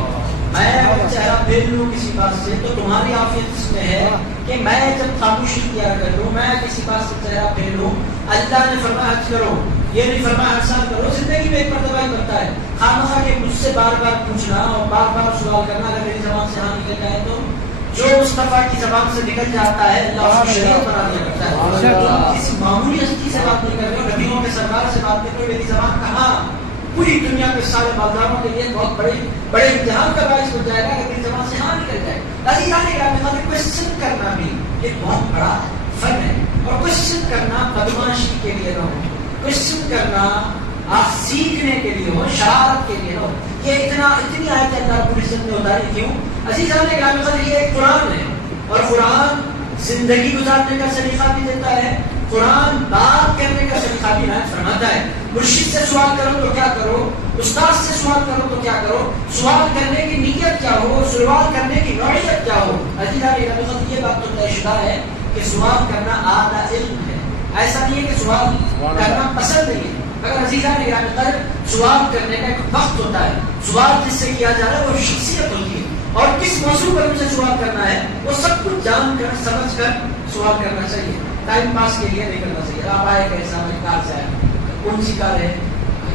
میں اگر چہرہ پھیر لوں کسی بات سے تو تمہاری عافیت اس میں ہے کہ میں جب خاموشی اختیار کر لوں، میں کسی بات سے چہرہ پھیر لوں. اللہ نے فرمایا حج کرو، یہ نہیں فرمایا ہر سال کرو. زندگی میں ایک مرتبہ ہی کرتا ہے. خامخواہ کہ مجھ سے بار بار پوچھنا اور بار بار سوال کرنا، اگر میری زبان سے ہاں نکل جائے تو جو مصطفیٰ کی زبان سے نکل جاتا ہے اللہ اس کو شریعت بنا دیا کرتا ہے. کسی معمولی ہستی سے بات نہیں کر رہے ہو، نبیوں کے سرکار سے بات نہیں کر رہے. میری زبان کہاں پوری دنیا کے سارے مالداروں کے لیے بہت بڑے امتحان کا باعث ہو جائے گا اگر میری زبان سے ہاں نکل جائے. عزیزان گرامی، کوشچن کرنا بھی ایک بہت بڑا فن ہے. اور کوشچن کرنا بدماشی کے لیے نہ ہو، کوشچن کرنا آپ سیکھنے کے لیے ہو، شرارت کے لیے ہو. یہ اتنی آیت اللہ رب العزت نے اتاری کیوں؟ عزیزان گرامی، یہ ایک قرآن ہے، اور قرآن زندگی گزارنے کا سلیقہ بھی دیتا ہے. قرآن بات کرنے کا سلیقہ بھی عنایت فرماتا ہے. مرشد سے سوال کرو تو کیا کرو، استاد سے سوال کرو تو کیا کرو، سوال کرنے کی نیت کیا ہو، سوال کرنے کی نوعیت کیا ہو. عزیزان گرامی، یہ بات تو طے شدہ ہے کہ سوال کرنا اعلیٰ علم ہے. ایسا نہیں ہے کہ سوال کرنا پسند نہیں ہے. اگر عزیزان گرامی سوال کرنے کا ایک وقت ہوتا ہے، سوال جس سے کیا جا رہا ہے وہ شخصیت ہوتی ہے، اور کس موضوع پر مجھے سوال کرنا ہے وہ سب کچھ جان کر سمجھ کر سوال کرنا چاہیے. ٹائم پاس کے لیے نہیں کرنا چاہیے. آپ آئے کیسا ہے، کار سے آئے، کون سی کار ہے،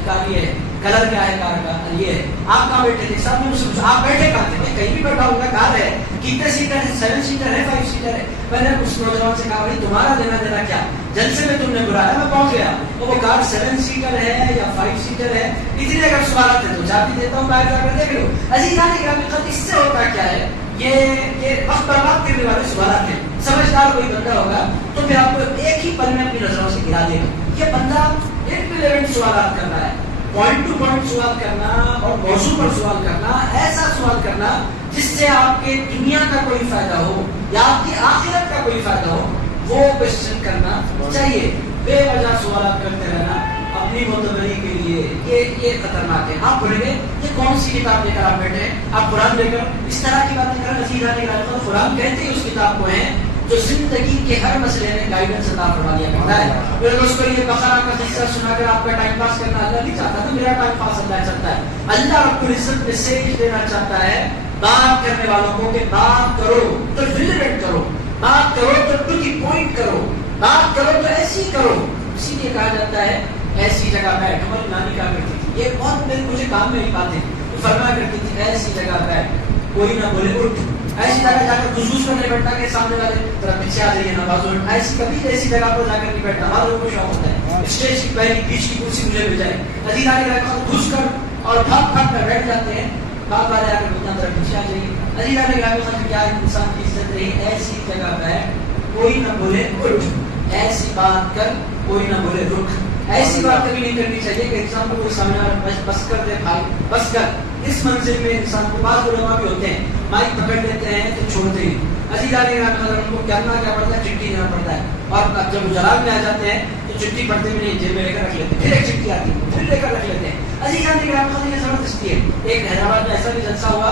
کار یہ ہے، کلر کیا ہے کار کا، یہ ہے. آپ کہاں بیٹھے تھے؟ سب نے مجھ سے پوچھا آپ بیٹھے کہاں تھے؟ میں کہیں بھی بیٹھا ہوں گا. کار ہے، کتنے سیٹر ہے؟ 7 سیٹر ہے، 5 سیٹر ہے. میں نے اس نوجوان سے کہا بھائی تمہارا لینا دینا کیا، جلسے میں تم نے بلایا میں پہنچ گیا. وہ کار 7 سیٹر ہے یا 5 سیٹر ہے، اتنے اگر سوالات ہیں تو چابی دیتا ہوں، باہر جا کر دیکھ لو. عزیزان گرامی، اس سے ہوتا کیا ہے، یہ وقت برباد کرنے والے سوالات ہیں. سمجھدار کوئی بندہ ہوگا تو پھر آپ کو ایک ہی پل میں اپنی نظروں سے گرا دے گا. یہ بندہ ایک سوالات کرنا ہے، پوائنٹ ٹو پوائنٹ سوال کرنا اور موضوع پر سوال کرنا، ایسا سوال کرنا جس سے آپ کے دنیا کا کوئی فائدہ ہو یا آپ کی آخرت کا کوئی فائدہ ہو، وہ کوشچن کرنا چاہیے. بے وجہ سوالات کرتے رہنا اپنی معتبری کے لیے یہ خطرناک ہے. آپ پڑھیں گے یہ کون سی کتاب لے کر آپ بیٹھے ہیں، آپ قرآن لے کر اس طرح کی باتیں کریں. عزیزان گرامی، قرآن کہتے ہیں اس کتاب کو ہے جو زندگی کے ہر مسئلے میں گائیڈنس عطا فرما دیا کرتا ہے. پھر اس کو یہ بقرہ کا قصہ سنا کر آپ کا ٹائم پاس کرنا اللہ نہیں چاہتا. تو میرا ٹائم پاس اللہ چاہتا ہے. اللہ رب العزت میسیج دینا چاہتا ہے بات کرنے والوں کو کہ بات کرو تو ریلیونٹ کرو، بات کرو تو ٹو دی پوائنٹ کرو، بات کرو تو ایسی کرو. اسی لیے کہا جاتا ہے ایسی جگہ بیٹھ. ہماری نانی کہا کرتی تھی، یہ بہت مجھے کام میں نہیں پاتے، فرمایا کرتی تھی ایسی جگہ بیٹھ کوئی نہ بولے اٹھ. ایسی جگہ جا کر خصوص کرنے بیٹھتا کہ سامنے والے ذرا پیچھے آ جائیے نا بازو. ایسی کبھی ایسی جگہ پر جا کر نہیں بیٹھتا. ہر لوگوں کو شوق ہوتا ہے اسٹیج کی پہلی بیچ کی کرسی مجھے مل جائے. عزیزان گرامی، گھس کر اور بھاگ بھاگ کر بیٹھ جاتے ہیں. بات والے آ کر بولتا ذرا پیچھے آ جائیے. عزیزان گرامی، کیا انسان کی عزت رہی. ایسی جگہ بیٹھ کوئی نہ بولے اٹھ، ایسی بات کر کوئی نہ بولے رک، ایسی بات کبھی نہیں کرنی چاہیے کہ انسان کو کوئی سامنے بس کر دے بھائی بس کر. اس منزل میں انسان کو بعض علماء بھی ہوتے ہیں مائک پکڑ لیتے ہیں تو چھوڑتے ہی عزیزان ان کو کرنا کیا پڑتا ہے, چٹھی دینا پڑتا ہے. اور جب جلال میں آ جاتے ہیں تو چٹھی پڑھتے بھی نہیں, جیب میں لے کر رکھ لیتے ہیں, پھر ایک چٹھی آتی ہے پھر لے کر رکھ لیتے ہیں. عزیزان یہ زبردستی ہے. ایک حیدرآباد میں ایسا بھی جلسہ ہوا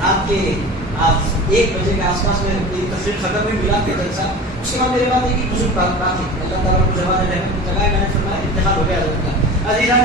رات کے 1 بجے کے آس پاس میں میری تقریر ختم ہوئی, ملا کے جلسہ. اس کے بعد میرے بعد ایک بزرگ بات ہے, اللہ تعالیٰ کو جواب جگہ میں نے فرمایا انتقال ہو گیا حضرت کا. عزیزان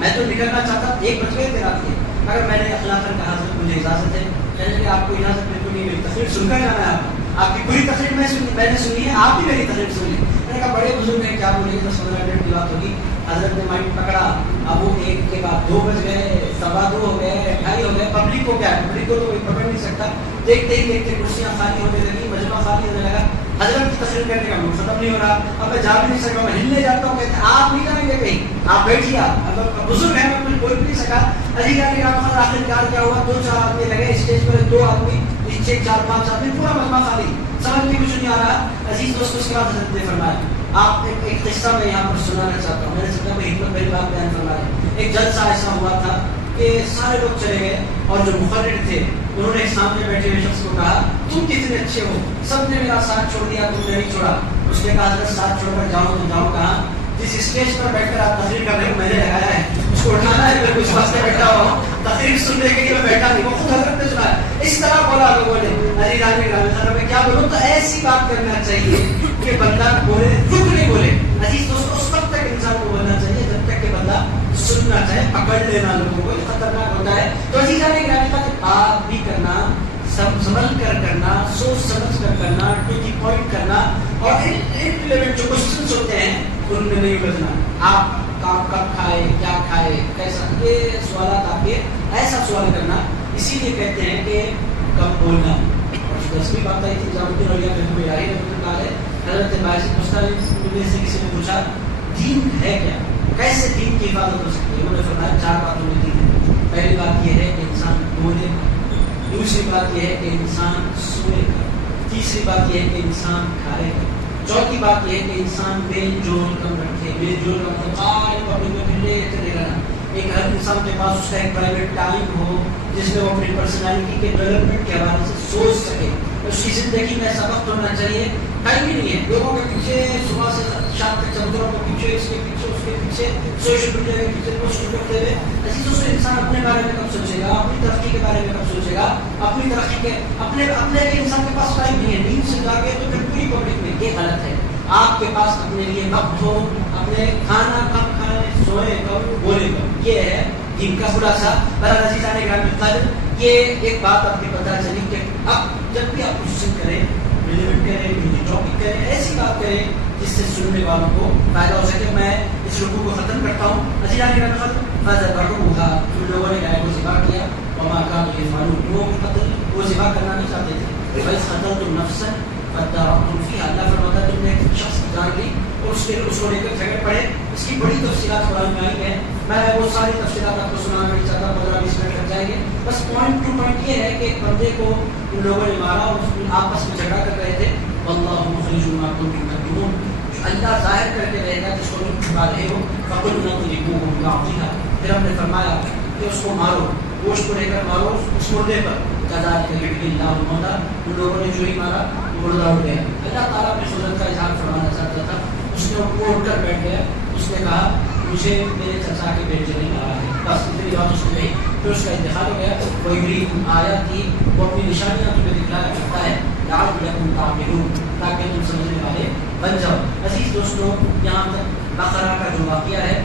میں تو نکلنا چاہتا, 1 بج گئے تھے رات کے, اگر میں نے اخلاقاً کہا حضرت مجھے اجازت ہے, کہنے کہ آپ کو اجازت بالکل نہیں, میری تقریر سن کر جانا ہے. آپ کی پوری تقریر میں نے سنی ہے, آپ بھی میری تقریر سن لی. میں نے کہا بڑے بزرگ ہیں, کیا بولیں گے, 10-15 منٹ کی بات ہوگی. حضرت نے مائک پکڑا, اب وہ 1 کے بعد 2 بج گئے, 2:15 ہو گئے, 2:30 ہو گئے. پبلک کو کیا ہے, پبلک کو تو کوئی پکڑ نہیں سکتا. دیکھتے ہی دیکھتے کرسیاں خالی ہونے لگی, مجمع خالی ہونے لگا. حضرت کی تقریر کرنے کا موڈ ختم نہیں ہو رہا. اب میں جا بھی نہیں سکتا, میں ہلنے جاتا ہوں, کہتے ہیں آپ نہیں کریں گے کہیں, آپ بیٹھیے. آپ بزرگ ہیں, میں کچھ بول بھی نہیں سکا. آخرکار کیا ہوا, 2-4 آدمی لگے اسٹیج پر, 2 آدمی پیچھے, 4-5 آدمی, پورا مجمع خالی, سمجھ میں کچھ نہیں آ رہا. عزیز دوستوں, اس کے بعد حضرت نے فرمایا, آپ ایک قصہ میں یہاں پر سنانا چاہتا ہوں. میں نے سمجھا میں حکمت میری بات بیان فرما رہے ہیں. ایک جلسہ ایسا ہوا تھا کہ سارے لوگ چلے گئے اور جو مقرر تھے انہوں نے سامنے بیٹھے ہوئے شخص کو کہا تم کتنے اچھے ہو, سب نے میرا ساتھ چھوڑ دیا, تم نے نہیں چھوڑا. اس نے کہا حضرت ساتھ چھوڑ کر جاؤ تو جاؤ کہاں, جس اسٹیج پر بیٹھ کر آپ تقریر کر رہے ہو میں نے لگایا ہے, اس کو اٹھانا ہے, میں کچھ واسطے بیٹھا ہوا ہوں, تقریر سننے کے لیے میں بیٹھا نہیں, وہ خود حضرت نے سنا ہے. اس طرح بولا لوگوں نے. عزیزان میں کیا بولوں, تو ایسی بات کرنا چاہیے کہ بندہ بولے, رک نہیں بولے. عزیز دوستوں, اس وقت تک انسان کو بولنا چاہیے جب تک کہ بندہ سننا چاہے, پکڑ لینا لوگوں کو خطرناک ہوتا ہے. تو عزیزان بات بھی کرنا, سنبھل کر کرنا, سوچ سمجھ کر کرنا, ٹو دی پوائنٹ کرنا, اور ان جو کوشچنس ہوتے ہیں ان میں نہیں بجنا. آپ کب کھائے, کیا کھائے, کیسا, یہ سوالات آپ کے ایسا سوال کرنا. اسی لیے کہتے ہیں کہ کب بولنا. 10ویں بات آئی تھی نظام الدین اولیاء محمود الہی رحمۃ اللہ علیہ, حضرت باعث مستعد سے کسی نے پوچھا دین ہے کیا, کیسے دین کی حفاظت ہو سکتی ہے. انہوں نے فرمایا 4 باتوں میں دین ہے. پہلی بات یہ ہے کہ انسان بولے, دوسری بات یہ ہے کہ انسان سنے گا, تیسری بات یہ ہے کہ انسان کھائے گا, چوتھی بات یہ ہے کہ انسان میل جول کم رکھے. میل جول کا مطلب پبلک میں پھرنے چلے گا. ایک ہر انسان کے پاس اس کا ایک پرائیویٹ ٹائم ہو جس میں وہ اپنی پرسنالٹی کے ڈیولپمنٹ کے حوالے سے سوچ سکے. اس کی زندگی میں ایسا وقت ہونا چاہیے, ٹائم ہی نہیں ہے لوگوں کے پیچھے صبح سے شام تک چندروں کے پیچھے, اس کے پیچھے, اس کے پیچھے, سوشل میڈیا کے پیچھے پوسٹ کرتے ہوئے. عزیزوں سے انسان اپنے بارے میں کب سوچے گا, اپنی ترقی کے بارے میں کب سوچے گا, اپنی ترقی کے اپنے انسان کے پاس ٹائم نہیں ہے. نیند سے جا کے تو پھر پوری پبلک میں یہ غلط ہے. آپ کے پاس اپنے لیے وقت ہو, اپنے کھانا کب کھائیں, سوئے کب, بولے کب, یہ ہے دین کا خلاصہ. برابر عزیزان گرامی قدر, یہ ایک بات آپ کو پتہ چلی کہ اب جب بھی آپ کوشچن کریں, ریلیونٹ کریں, ٹاپک کریں, ایسی بات کریں جس سے سننے والوں کو فائدہ ہو سکے. میں اس رکوع کو ختم کرتا ہوں. عزیزان گرامی قدر, فَذَبَحُوهَا, تم لوگوں نے گائے کو ذبح کیا, وَمَا كَانُوا يَفْعَلُونَ, وہ ذبح کرنا نہیں چاہتے تھے. وَإِذْ قَتَلْتُمْ نَفْسًا فَادَّارَأْتُمْ فِيهَا, اللہ فرماتا ہے تم نے ایک شخص کی جان لی اور اس کو لے کر جھگڑ پڑے. اس کی بڑی تفصیلات قرآن میں آئی ہیں, میں وہ ساری تفصیلات آپ کو سنانا نہیں چاہتا, 15-20 منٹ لگ جائیں گے. بس پوائنٹ ٹو پوائنٹ یہ ہے کہ ایک بندے کو ان لوگوں نے مارا اور آپس میں جھگڑا کر رہے تھے. واللہ مخرج ما کنتم تکتمون, اللہ ظاہر کر کے رہے گا جس کو تم چھپا رہے ہو. فقلنا اضربوه ببعضها, پھر ہم نے فرمایا کہ اس کو مارو, گوشت کو لے کر مارو اس مردے پر. كذلك يحيي الله الموتى, ان لوگوں نے جو ہی مارا مردہ اٹھ گیا. اللہ تعالیٰ اپنی قدرت کا اظہار فرمانا چاہتا تھا. اس نے وہ اٹھ کر بیٹھ گیا, اس نے کہا مجھے میرے چچا کے بیٹے نے مارا ہے, بس اتنی بات اس نے کہی. پھر اس کا انتقال ہو گیا. وہ یریکم آیاتی, وہ اپنی نشانیاں تمہیں دکھلایا کرتا ہے, لعلکم تعقلون, تاکہ تم سمجھنے والے بن جاؤ. عزیز دوستو, یہاں تک بقرہ کا جو واقعہ ہے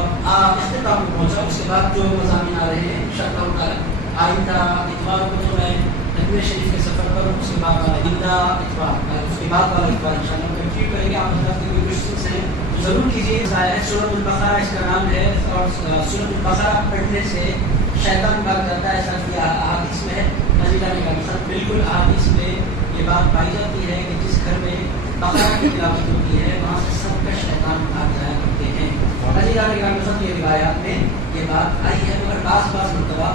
اختتام کو پہنچا. اس کے بعد جو مضامین آ رہے ہیں انشاءاللہ تعالی آئندہ اتوار کو تو میں نقوی شریف کے سفر پر ہوں, اس کے بعد آئندہ اتوار, اس کے بعد والا اتوار انشاءاللہ کنٹینیو کریں گے. آپ حضرات کے کوشچنس ہیں ضرور کیجیے. سورۃ البقرہ اس کا نام ہے, اور سورۃ البقرہ پڑھنے سے شیطان بھاگ جاتا ہے, ایسا کہ احادیث میں ہے. عزیزان کا مقصد بالکل احادیث میں یہ بات پائی جاتی ہے کہ جس گھر میں بقرہ کی تلاوت ہوتی ہے وہاں سے سب کا شیطان بھاگ جایا کرتے ہیں. عزیزان کا مقصد یہ روایات میں یہ بات آئی ہے, مگر بعض مرتبہ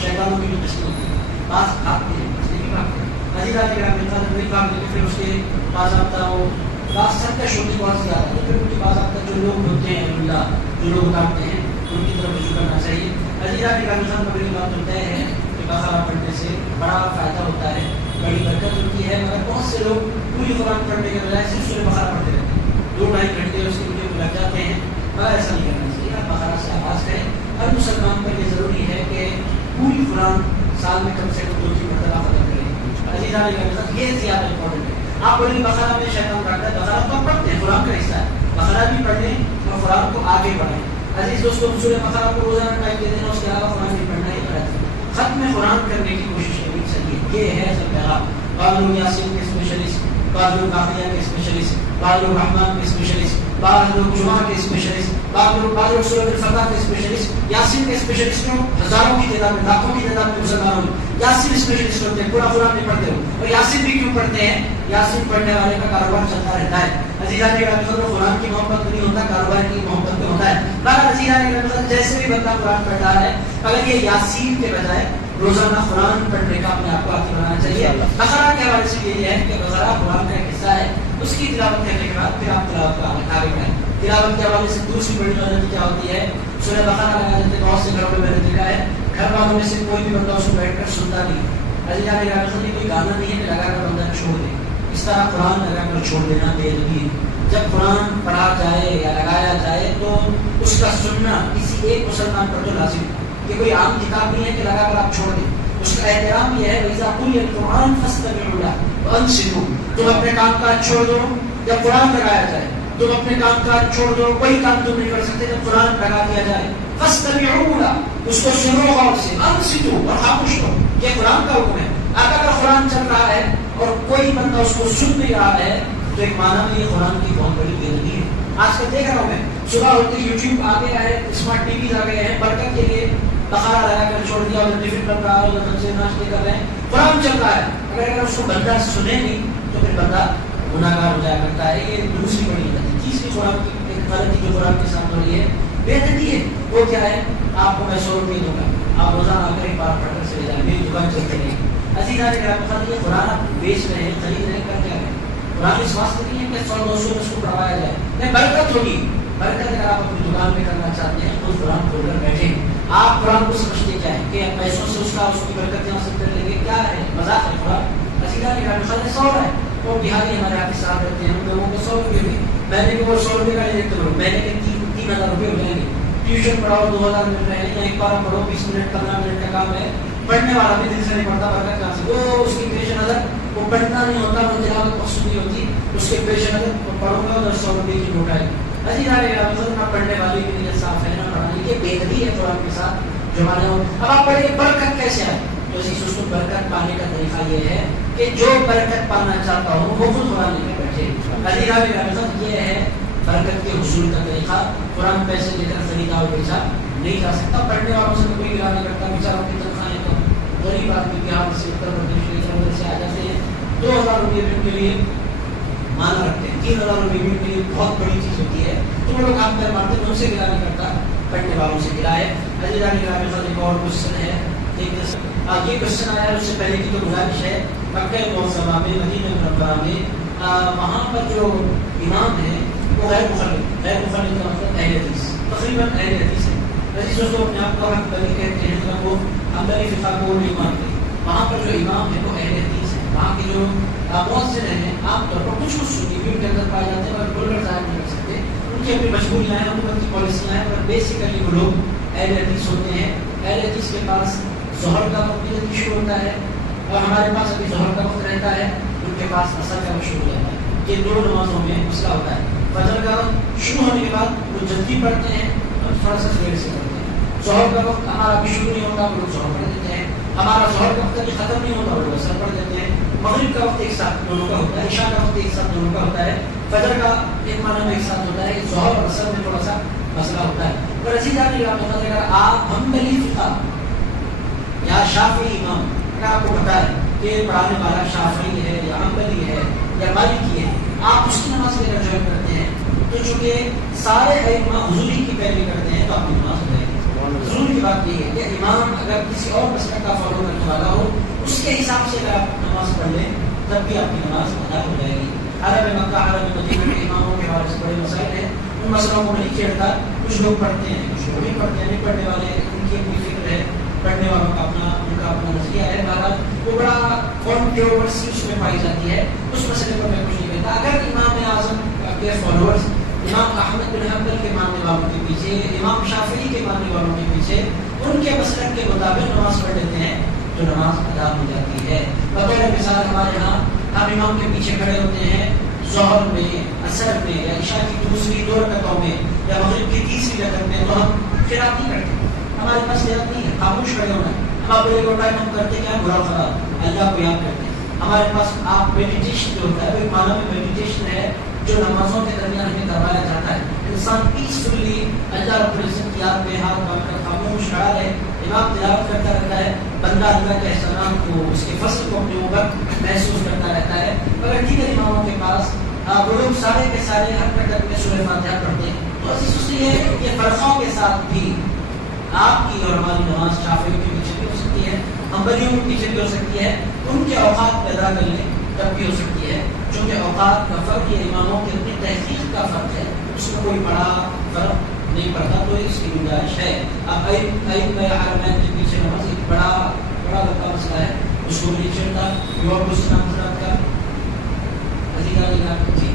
شیطانوں کی جو قسم ہوتی ہے, بعض بھاگتے ہیں, اس لیے بھی بھاگتے ہیں. عزیزان کا مقصد نہیں بھاگتے, پھر اس کے باضابطہ وہ بعض سرکش ہوتی بہت زیادہ ہے، تو پھر ان کے بعض آپ جو لوگ ہوتے ہیں اللہ جو لوگ اتارتے ہیں ان کی طرف رجوع کرنا چاہیے۔ عزیزہ کی رمضان کا بڑی بات ہوتا ہے کہ بقرہ پڑھنے سے بڑا فائدہ ہوتا ہے، بڑی برکت ہوتی ہے، مگر بہت سے لوگ پوری قرآن پڑھنے کے بجائے صرف سورہ بقرہ پڑھتے رہتے ہیں، 2-2.5 گھنٹے اس کی ویڈیو کو لگ جاتے ہیں، مگر ایسا نہیں کرنا چاہیے۔ آپ بقرہ سے آغاز کریں۔ ہر مسلمان پر یہ ضروری ہے کہ پوری قرآن سال میں کم سے کم 2-3 مرتبہ ختم کریں۔ عزیزہ کی رمضان یہ زیادہ امپورٹنٹ ہے۔ آپ بولیں بقرہ میں شیطان کاٹتا ہے، بقرہ تو پڑھتے ہیں، قرآن کا حصہ ہے، بقرہ بھی پڑھیں اور قرآن کو آگے بڑھائیں۔ عزیز دوستوں، سورہ بقرہ کو روزانہ ٹائم دے دینا، اس کے علاوہ قرآن بھی پڑھنا ہی غلط ہے۔ ختم قرآن کرنے کی کوشش کرنی چاہیے، یہ ہے اصل پیغام۔ بعض لوگ یاسین کے اسپیشلسٹ، بعض لوگ باقیہ کے اسپیشلسٹ، بعض لوگ رحمان کے اسپیشلسٹ، بعض لوگ جمعہ کے اسپیشلسٹ، بعض لوگ سورۃ الفتح کے اسپیشلسٹ۔ یاسین کے اسپیشلسٹ کیوں؟ ہزاروں کی تعداد میں، لاکھوں کی تعداد میں مسلمانوں یاسین اسپیشلسٹ ہوتے ہیں، پورا قرآن نہیں پڑھتے ہو، اور یاسین بھی کیوں پڑھتے ہیں؟ یاسین پڑھنے والے کا کاروبار چلتا رہتا ہے۔ عزیزہ نے قرآن کی محبت نہیں ہوتا، کاروبار کی محبت میں ہوتا ہے۔ بہرحال عزیزہ نے جیسے بھی بندہ قرآن پڑھ رہا ہے، اگر یہ یاسین کے بجائے روزانہ قرآن پڑھنے کا اپنے آپ کو عادی بنانا چاہیے۔ بقرہ کے حوالے سے یہ ہے کہ بقرہ قرآن کا ایک حصہ ہے، اس کی تلاوت کرنے کے بعد پھر آپ تلاوت کا آگے بڑھیں۔ تلاوت کے حوالے سے دوسری بڑی غلطی کیا ہوتی ہے؟ سورہ بقرہ لگا دیتے ہیں، بہت سے گھروں میں میں نے دیکھا ہے، گھر والوں میں سے کوئی بھی بندہ اس کو بیٹھ کر سنتا نہیں۔ عزیزہ نے کوئی گانا نہیں ہے کہ لگا کر بندہ چھوڑ دے، اس طرح قرآن لگا کر چھوڑ دینا بے ادبی ہے۔ جب قرآن پڑھا جائے یا لگایا جائے تو اس کا سننا کسی ایک مسلمان پر تو لازم ہے، کہ کوئی عام کتاب نہیں ہے کہ لگا کر آپ چھوڑ دیں۔ اس کا احترام یہ ہے وَإِذَا قُرِئَ الْقُرْآنُ فَاسْتَمِعُوا لَهُ وَأَنصِتُوا۔ تم اپنے کام کاج چھوڑ دو جب قرآن لگایا جائے، تم اپنے کام کاج چھوڑ دو، کوئی کام تم نہیں کر سکتے جب قرآن لگا دیا جائے۔ فَاسْتَمِعُوا لَهُ، اس کو سنو غور سے، أَنصِتُوا، اور خاموش رہو، یہ قرآن کا حکم ہے۔ اگر قرآن چل رہا ہے اور کوئی بندہ اس کو سن نہیں رہا ہے تو ایک معنی میں یہ قرآن کی بہت بڑی بے ادبی ہے۔ آج کل دیکھ رہا ہوں میں، صبح ہوتے یوٹیوب آگے آئے، اسمارٹ ٹی ویز آ گئے ہیں، برکت کے لیے بقرہ لگا کر چھوڑ دیا، اور ٹفن بن رہا ہے، اور بچے ناشتے کر رہے ہیں، قرآن چل رہا ہے، اگر اس کو بندہ سنے نہیں تو پھر بندہ گناہگار ہو جایا کرتا ہے۔ یہ دوسری بڑی غلطی، تیسری قرآن کی ایک غلطی جو قرآن کے ساتھ ہو رہی ہے، بے ادبی ہے، وہ کیا ہے؟ آپ کو میں 100 روپئے دوں گا، آپ روزانہ آ کر ایک بار پڑھ کر چلے جائیں، میری دکان چلتے نہیں۔ عزیزہ نے یہ قرآن آپ بیچ رہے ہیں، خرید رہے ہیں، کر کیا رہے ہیں؟ قرآن اس واسطے نہیں ہے کہ 100-200 میں اس کو پڑھوایا جائے، نہیں، برکت ہوگی۔ برکت اگر آپ اپنی دکان میں کرنا چاہتے ہیں تو قرآن کھول کر بیٹھیں۔ آپ قرآن کو سمجھتے کیا ہے کہ پیسوں سے اس کی برکت حاصل کر لیں گے؟ کیا ہے؟ مذاق ہے قرآن۔ عزیزہ نے کہا 100 ہے، اور بہاری ہمارے آپ کے ساتھ رہتے ہیں، ہم لوگوں کو 100 روپئے بھی، میں نے وہ 100 روپئے کا نہیں دیتے لوگ، میں نے 3,000 روپئے ہو جائیں گے۔ ٹیوشن پڑھاؤ 2,000 مل رہے ہیں، یا ایک بار پڑھو 20 منٹ 15 منٹ کا کام ہے، پڑھنے والا بھی دل سے نہیں پڑھتا، برکت کہاں سے؟ وہ اس کی پیش نظر وہ پڑھنا نہیں ہوتا، وہ تلاوت مقصود نہیں ہوتی، اس کے پیش نظر وہ پڑھوں گا اور 100 روپئے کی نوٹ آئے گی۔ عزیزہ نہ پڑھنے والی کی نیت صاف ہے، نہ پڑھانے کی بے ادبی ہے قرآن کے ساتھ جو ہمارے ہو۔ اب آپ پڑھیں برکت کیسے آئے؟ تو اسی اس کو برکت پانے کا طریقہ یہ ہے کہ جو برکت پانا چاہتا ہوں وہ خود قرآن لے کر بیٹھے۔ عزیزہ یہ ہے برکت کے حصول کا طریقہ۔ قرآن پیسے لے کر خریدا اور بیچا نہیں جا سکتا۔ پڑھنے والوں سے کوئی گلا نہیں کرتا، بیچاروں کی تنخواہیں تو غریب آدمی بہار سے اتر پردیش سے آ جاتے ہیں، 2,000 روپئے ان کے لیے مانا رکھتے ہیں، 3,000 روپئے ان کے لیے بہت بڑی چیز ہوتی ہے، تو وہ لوگ کام کر مارتے ہیں، ان سے گلا نہیں کرتا، پڑھنے والوں سے گلا ہے۔ عزیزہ نے ایک اور کوشچن ہے، یہ کوشچن آیا ہے، اس سے پہلے کی تو گزارش ہے، مکہ معظمہ میں، مدینہ منورہ میں، وہاں پر جو امام ہیں وہ غیر مخلد کا مطلب اہل حدیث، تقریباً اہل حدیث ہے۔ عزیز دوستوں، اپنے آپ کو حق بلی کہتے ہیں، جب وہ حنبلی فقہ کو نہیں مانتے، وہاں پر جو امام ہے وہ اہل حدیث ہے۔ وہاں کے جو مؤذن ہیں عام طور پر کچھ سنی بھی ان کے اندر پائے جاتے ہیں، اور بولر ظاہر نہیں کر سکتے، ان کی اپنی مجبوریاں ہیں، حکومت کی پالیسیاں ہیں، پر بیسیکلی وہ لوگ اہل حدیث ہوتے ہیں۔ اہل حدیث کے پاس ظہر کا وقت بھی جلدی شروع ہوتا ہے، اور ہمارے پاس ابھی ظہر کا وقت رہتا ہے، ان کے پاس عصر کا وقت شروع ہو جاتا ہے۔ یہ دو نمازوں میں مسئلہ ہوتا ہے، فجر کا وقت شروع ہونے کے بعد وہ جلدی پڑھتے ہیں اور تھوڑا سا دیر سے پڑھتے ہیں۔ ظہر کا وقت ہمارا ابھی شروع نہیں ہوتا، وہ لوگ ظہر پڑھ دیتے ہیں، ہمارا ظہر کا وقت ابھی ختم نہیں ہوتا، وہ لوگ عصر پڑھ دیتے ہیں۔ مغرب کا وقت ایک ساتھ دونوں کا ہوتا ہے، عشاء کا وقت ایک ساتھ دونوں کا ہوتا ہے، فجر کا ایک معنی میں ایک ساتھ ہوتا ہے، ظہر اور عصر میں تھوڑا سا مسئلہ ہوتا ہے۔ اور عزیزہ نے اگر آپ حنبلی فقہ یا شافعی امام اگر آپ کو پتا ہے کہ پڑھانے والا شافعی ہے یا حنبلی ہے یا مالکی ہے، آپ اس کی نماز لے کر جوائن کرتے ہیں، تو چونکہ سارے ائمہ حضوری کی پیروی کرتے ہیں تو آپ کی نماز ہو جائے گی۔ حضور کی بات یہ ہے کہ امام اگر کسی اور مسئلہ کا فالو کرنے والا ہو، اس کے حساب سے اگر آپ نماز پڑھ لیں تب بھی آپ کی نماز ادا ہو جائے گی۔ عرب مکہ عرب مدینہ کے اماموں کے حوالے سے بڑے مسائل ہیں، ان مسئلوں کو نہیں چھیڑتا. کچھ لوگ پڑھتے ہیں، کچھ لوگ نہیں پڑھتے ہیں. نہیں پڑھنے والے ان کی اپنی فکر ہے، پڑھنے والوں کا اپنا نظریہ ہے. بہرحال وہ بڑا کنٹروورسی اس میں پائی جاتی ہے. اس مسئلے پر میں کچھ نہیں کہتا. اگر امام اعظم کے فالوورز امام احمد بن حنبل کے ماننے والوں کے پیچھے، امام شافعی کے ماننے والوں کے پیچھے ان کے مسلک کے مطابق نماز پڑھ لیتے ہیں تو نماز ادا ہو جاتی ہے. بطور مثال ہمارے یہاں ہم امام کے پیچھے کھڑے ہوتے ہیں ظہر میں، عصر میں، یا عشاء کی دوسری 2 رکعتوں میں، یا مغرب کی تیسری رکعت میں، تو ہم قرات نہیں کرتے. ہمارے پاس قرات نہیں ہے، خاموش کھڑے ہونا ہے. ہم آپ کو ٹائم ہم کرتے کیا؟ برا خراب اللہ کو یاد کرتے ہیں. ہمارے پاس آپ میڈیٹیشن جو ہوتا ہے وہ معنی میں میڈیٹیشن ہے جو نمازوں کے درمیان ہمیں کروایا جاتا ہے. انسان پیسفلی اللہ رب العزت کی یاد میں ہاتھ باندھ کر خاموش کھڑا رہے، امام تلاوت کرتا رہتا ہے، بندہ اللہ کے احسانات کو، اس کے فضل کو اپنے اوپر محسوس کرتا رہتا ہے. مگر دیگر اماموں کے پاس وہ لوگ سارے کے سارے ہر رکعت میں سورہ فاتحہ پڑھتے ہیں. تو ایسی سوچی ہے کہ فرقوں کے ساتھ بھی آپ کی اور ہماری نماز شافعی کے پیچھے بھی ہو سکتی ہے، حنبلیوں کے پیچھے بھی ہو سکتی ہے، ان کے اوقات پیدا کر لیں تب بھی ہو سکتی ہے. چونکہ اوقات کا فرق یہ اماموں کی اپنی تحقیق کا فرق ہے، اس میں کوئی بڑا فرق نہیں پڑتا. تو اس کی گنجائش ہے. اب حرمین کے پیچھے نماز ایک بڑا لمبا مسئلہ ہے، اس کو بھی نہیں چھیڑتا. اور کچھ حضرات کا جی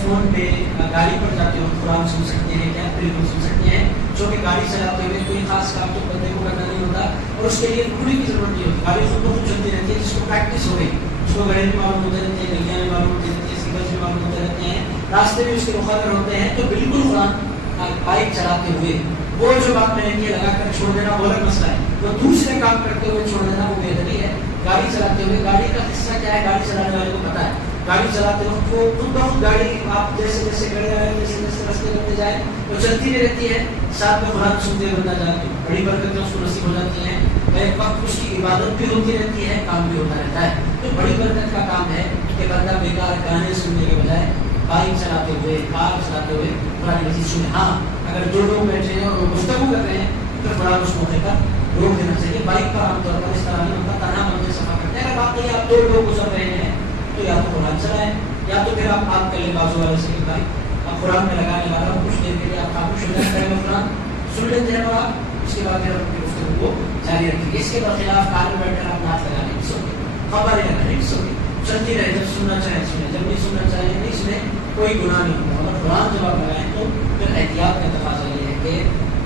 فون پہ گاڑی پر جاتے ہو قرآن سن سکتے ہیں کیا؟ بالکل سن سکتے ہیں. جو کہ گاڑی چلاتے ہوئے کوئی خاص کام تو بندے کو کرنا نہیں ہوتا اور اس کے لیے گھوڑی کی ضرورت نہیں ہوتی. گاڑی خود بخود چلتی رہتی ہے، جس کو پریکٹس ہو گئی، اس کو گھڑے میں معلوم ہوتے رہتے ہیں، گلیاں میں معلوم ہوتے رہتے ہیں، سگنلز میں معلوم ہوتے رہتے ہیں، راستے میں اس کے مقرر ہوتے ہیں. تو بالکل قرآن بائک چلاتے ہوئے وہ جو بات میں نے کی لگا کر چھوڑ دینا وہ الگ مسئلہ ہے. وہ دوسرے کام کرتے ہوئے چھوڑ دینا وہ بہتری ہے. گاڑی چلاتے ہوئے گاڑی کا حصہ کیا ہے گاڑی چلانے والے کو پتا ہے. گاڑی چلاتے وقت وہ خود بخود گاڑی آپ جیسے جیسے گڑے آئے جیسے جیسے رستے کرتے جائیں وہ چلتی بھی رہتی ہے. ساتھ میں قرآن سنتے ہوئے بندہ جاتے بڑی برکتیں اس کو نصیب ہو جاتی ہیں. ایک وقت اس کی عبادت بھی ہوتی رہتی ہے، کام بھی ہوتا رہتا ہے. تو بڑی برکت کا کام ہے کہ بندہ بیکار گانے سننے کے بجائے بائک چلاتے ہوئے، کار چلاتے ہوئے قرآن مجید سنے. ہاں اگر 2 لوگ بیٹھے ہیں اور وہ گفتگو کر رہے ہیں تو قرآن اس موقع پر روک دینا چاہیے. بائک پر عام طور پر اس طرح نہیں ہوتا، تنہا بندے سفر کرتے ہیں. اگر بات نہیں آپ 2 لوگ گزر رہے ہیں تو یا تو قرآن چلائیں یا تو پھر آپ کر لیں بازو والے سے کہ بھائی اب قرآن میں لگانے والا ہوں، کچھ دیر کے لیے آپ خاموش ہو جائیں، پہلے قرآن سن لیتے ہیں اور آپ اس کے بعد پھر اپنی گفتگو کو جاری رکھیں گے. اس کے برخلاف کار میں بیٹھ کر آپ نعت لگانے نہیں سوتے، خبریں لگانے نہیں سوتے، چلتی رہے. جب سننا چاہے سنیں، جب نہیں سننا چاہے نہیں سنیں، کوئی گناہ نہیں ہوتا. اگر قرآن جب آپ لگائیں تو پھر احتیاط کا تقاضا یہ ہے کہ